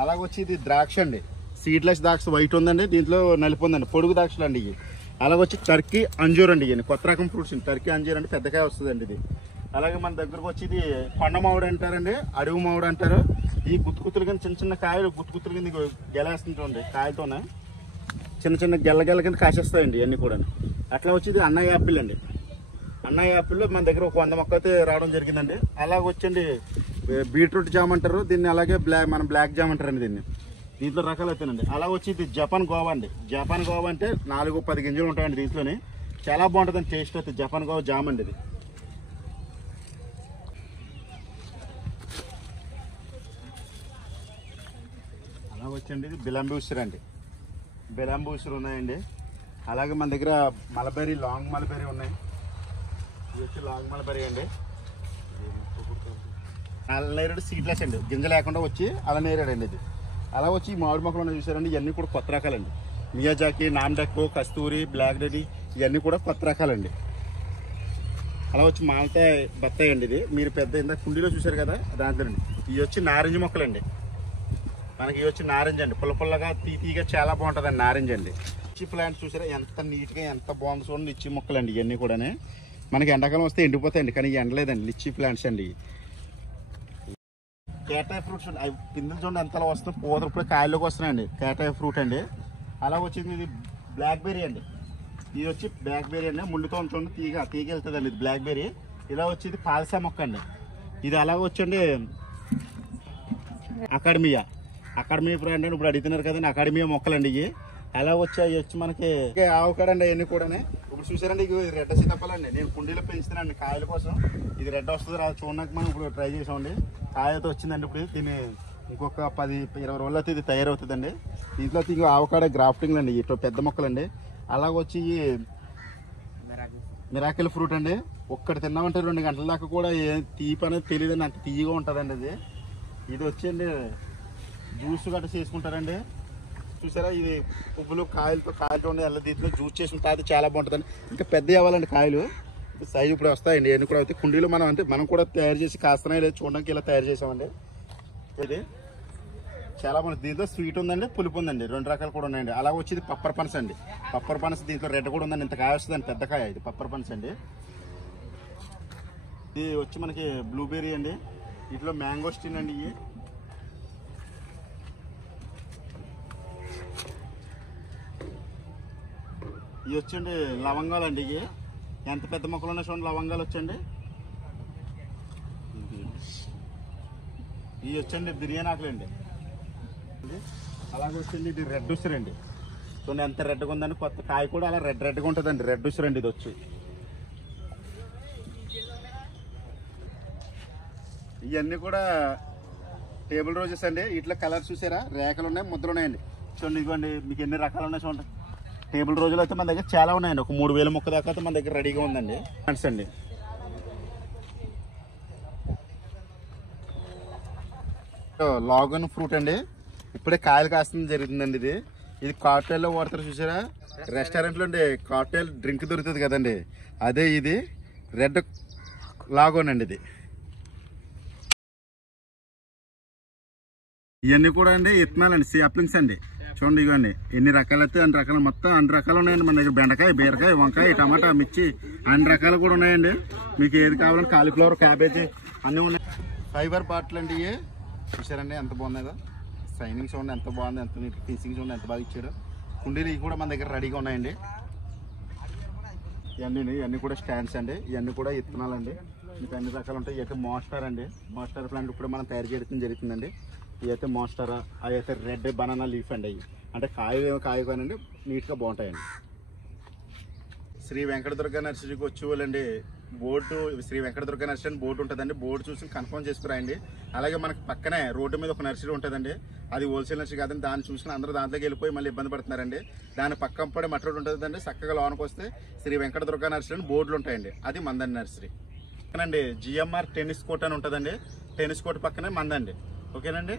అలాగే వచ్చి ఇది ద్రాక్ష అండి, సీడ్లెస్ ద్రాక్ష వైట్ ఉందండి, దీంట్లో నలుపు ఉందండి, పొడుగు ద్రాక్షలు అండి ఇవి. అలాగే వచ్చి టర్కీ అంజూర్ అండి, ఇవన్నీ కొత్త రకం ఫ్రూట్స్ అండి. టర్కీ అంజూర్ అంటే పెద్దకాయ వస్తుందండి ఇది. అలాగే మన దగ్గరకు వచ్చి ఇది కొండ మామిడి అంటారండి, అడవి మామిడి అంటారు. ఈ గుత్తుకుత్తులు కింద చిన్న చిన్న కాయలు గుత్తుకుత్తుల కింద గెలేస్తుంటాయండి, కాయతోనే చిన్న చిన్న గెల్ల కింద కాసేస్తాయండి ఇవన్నీ కూడా. అట్లా వచ్చి ఇది అన్నయ్య యాపిల్ అండి. అన్నయ్య యాపిల్లో మన దగ్గర ఒక 100 మొక్క అయితే రావడం జరిగిందండి. అలాగే వచ్చండి బీట్రూట్ జామ్ అంటారు దీన్ని, అలాగే మన బ్లాక్ జామ్ అంటారండి దీన్ని. దీంట్లో రకాలు అయితేనండి. అలా వచ్చి ఇది జపాన్ గోవా అండి. జపాన్ గోవా అంటే 4-10 గింజలు ఉంటాయండి దీంట్లోనే, చాలా బాగుంటుందండి టేస్ట్ అయితే. జపాన్ గోవా జామ్ అండి ఇది. అలా వచ్చండి ఇది బిలంబి ఉసిరి అండి, బిలంబి ఉసిరి ఉన్నాయండి. అలాగే మన దగ్గర మలబెర్రీ, లాంగ్ మలబెర్రీ ఉన్నాయి. ఇది వచ్చి లాంగ్ మలబెర్రీ అండి. అలా నేరేడు సీడ్లెస్ అండి, గింజ లేకుండా వచ్చి అలా నేరేడు అండి ఇది. అలా వచ్చి ఈ మామిడి మొక్కలు ఉన్నాయి చూసారండి, ఇవన్నీ కూడా కొత్త రకాలండి. మియాజాకి, నామ్డెక్కో, కస్తూరి, బ్లాక్ డెడీ ఇవన్నీ కూడా కొత్త రకాలండి. అలా వచ్చి మామిడికాయ బత్తాయి అండి ఇది. మీరు పెద్ద ఇందాక కుండీలో చూసారు కదా దాంట్లోనండి. ఇవి వచ్చి నారింజ మొక్కలండి. మనకి ఇవి వచ్చి నారింజ అండి, పుల్లగా తీగా చాలా బాగుంటుందండి నారింజ అండి. లిచ్చి ప్లాంట్స్ చూసారా ఎంత నీట్గా ఎంత బాగుంది చూడండి. లిచ్చి మొక్కలండి ఇవన్నీ కూడా. మనకి ఎండాకాలం వస్తే ఎండిపోతాయండి, కానీ ఎండలేదండి. లిచ్చి ప్లాంట్స్ అండి. కేటాయ ఫ్రూట్స్ అండి, అవి పిందులు చూడండి ఎంతలా వస్తుంది, పూత ఇప్పుడు కాయల్లోకి వస్తున్నాయండి. కేటాయ ఫ్రూట్ అండి. అలా వచ్చింది ఇది బ్లాక్ బెర్రీ అండి. ఇది వచ్చి బ్లాక్ బెర్రీ అండి, ముళ్ళుతో ఉంటుంది, తీగ వెళ్తుందండి ఇది బ్లాక్ బెర్రీ. ఇలా వచ్చి ఇది పాలసా మొక్క అండి. ఇది అలాగ వచ్చండి అకాడమియా బ్రాండ్ అండి. ఇప్పుడు అడుగుతున్నారు కదండి, అకాడమియా మొక్కలండి ఇవి. అలా వచ్చాయి వచ్చి మనకి ఆవకాడండి అవన్నీ కూడా. ఇప్పుడు చూసారండి ఇది రెడ్ సీతాఫలండి, నేను కుండీలో పెంచుతానండి కాయల కోసం. ఇది రెడ్ వస్తుంది రాదు చూడడానికి మనం ఇప్పుడు ట్రై చేసామండి. కాయ అయితే వచ్చిందండి. ఇప్పుడు దీన్ని ఇంకొక 10-20 రోజులు అయితే ఇది తయారవుతుందండి. దీంట్లో ఇంకో ఆవకాడ గ్రాఫ్టింగ్ అండి, ఇట్లా పెద్ద మొక్కలండి. అలాగొచ్చి మిరాకిల్ ఫ్రూట్ అండి. ఒక్కటి తిన్నామంటే 2 గంటల దాకా కూడా తీపి అనేది తెలియదండి, అంత తీయగా ఉంటుందండి అది. ఇది వచ్చండి జ్యూస్ గట్రా చేసుకుంటారండి. చూసారా ఇది పువ్వులు కాయలతో ఉండే అలా దీంట్లో జ్యూస్ చేసుకుంటే అది చాలా బాగుంటుందండి. ఇంకా పెద్ద అవ్వాలండి కాయలు, సైజు ఇప్పుడు వస్తాయండి. ఇవన్నీ కూడా అయితే కుండీలో మనం కూడా తయారు చేసి కాస్తున్నాయి లేదు చూడడానికి ఇలా తయారు చేసామండి. ఇది చాలా బాగుంది. దీంట్లో స్వీట్ ఉందండి, పులుపు ఉందండి, 2 రకాలు కూడా ఉన్నాయండి. అలా వచ్చి ఇది పప్పర్ పనస అండి. పప్పర్ పనస దీంట్లో రెడ్ కూడా ఉందండి, ఇంత కాయ వస్తుందండి, పెద్ద కాయ. ఇది పప్పర్ పనస అండి. ఇది వచ్చి మనకి బ్లూబెర్రీ అండి. ఇట్లా మ్యాంగోస్టిన్ అండి. ఇవి వచ్చండి లవంగాలు అండి. ఇవి ఎంత పెద్ద మొక్కలు ఉన్నాయి చూడండి, లవంగాలు వచ్చండి. ఇవి వచ్చండి బిర్యానీ ఆకులు అండి. అలాగే వచ్చండి ఇది రెడ్ ఉసిరి అండి. చూడండి ఎంత రెడ్గా ఉందండి, కొత్త కాయ కూడా అలా రెడ్గా ఉంటుందండి. రెడ్ ఉసిరి అండి ఇది వచ్చి. ఇవన్నీ కూడా టేబుల్ రోజెస్ అండి. ఇట్లా కలర్స్ చూసారా, రేఖలు ఉన్నాయి, ముద్రలు ఉన్నాయండి. చూడండి ఇదిగోండి, మీకు ఎన్ని రకాలు ఉన్నాయి చూడండి. టేబుల్ రోజులు అయితే మన దగ్గర చాలా ఉన్నాయండి. ఒక 3000 మొక్క దాకా అయితే మన దగ్గర రెడీగా ఉందండి. ప్లాంట్స్ అండి. లాగన్ ఫ్రూట్ అండి, ఇప్పుడే కాయలు కాస్తుంది జరుగుతుందండి. ఇది కాక్టైల్లో వాడతారు చూసారా, రెస్టారెంట్లో అండి కాక్టైల్ డ్రింక్ దొరుకుతుంది కదండి, అదే ఇది రెడ్ లాగోన్ అండి. ఇది ఇవన్నీ కూడా అండి ఇత్తనాలండి, సాప్లింగ్స్ అండి. చూడండి ఇవన్నీ ఎన్ని రకాలు అయితే అన్ని రకాలు, మొత్తం అన్ని రకాలు ఉన్నాయండి మన దగ్గర. బెండకాయ, బీరకాయ, వంకాయ, టమాటా, మిర్చి అన్ని రకాలు కూడా ఉన్నాయండి. మీకు ఏది కావాలంటే కాలీఫ్లవర్, క్యాబేజీ అన్నీ ఉన్నాయి. ఫైబర్ బాటిల్ అండి ఇవి చూసారండి ఎంత బాగున్నాయో. సైనింగ్ చూడండి ఎంత బాగుంది, ఎంత నీట్ ఫినిషింగ్ చూడండి ఎంత బాగా ఇచ్చాడు. కుండీలు ఇవి కూడా మన దగ్గర రెడీగా ఉన్నాయండి. ఇవన్నీ కూడా స్టాండ్స్ అండి. ఇవన్నీ కూడా ఇత్తనాలండి. మీకు అన్ని రకాలు ఉంటాయి. ఇవైతే మోస్టర్ అండి, మోస్టర్ ప్లాంట్ ఇప్పుడు మనం తయారు చేయడం జరుగుతుందండి. ఇవైతే మోస్టరా, అవి అయితే రెడ్ బనానా లీఫ్ అండి. అవి అంటే కాయ కానండి, నీట్గా బాగుంటాయండి. శ్రీ వెంకటదుర్గ నర్సరీకి వచ్చి వాళ్ళండి బోర్డు, శ్రీ వెంకటదుర్గ నర్సరీ అని బోర్డు ఉంటుందండి. బోర్డు చూసి కన్ఫర్మ్ చేసుకురాయండి. అలాగే మనకి పక్కనే రోడ్డు మీద ఒక నర్సరీ ఉంటుందండి, అది హోల్సేల్ నర్సరీ కాదండి. దాన్ని చూసుకుని అందరూ దాంట్లోకి వెళ్ళిపోయి మళ్ళీ ఇబ్బంది పడుతున్నారండి. దాని పక్కన పడే మట్టి రోడ్డు ఉంటుందండి. చక్కగా లోనికి వస్తే శ్రీ వెంకటదుర్గ నర్సరీ అని బోర్డులు ఉంటాయండి, అది మందండి నర్సరీ. పక్కనండి జిఎంఆర్ టెన్నిస్ కోర్ట్ అని ఉంటుందండి. టెన్నిస్ కోర్ట్ పక్కనే మందండి. ఓకేనండి.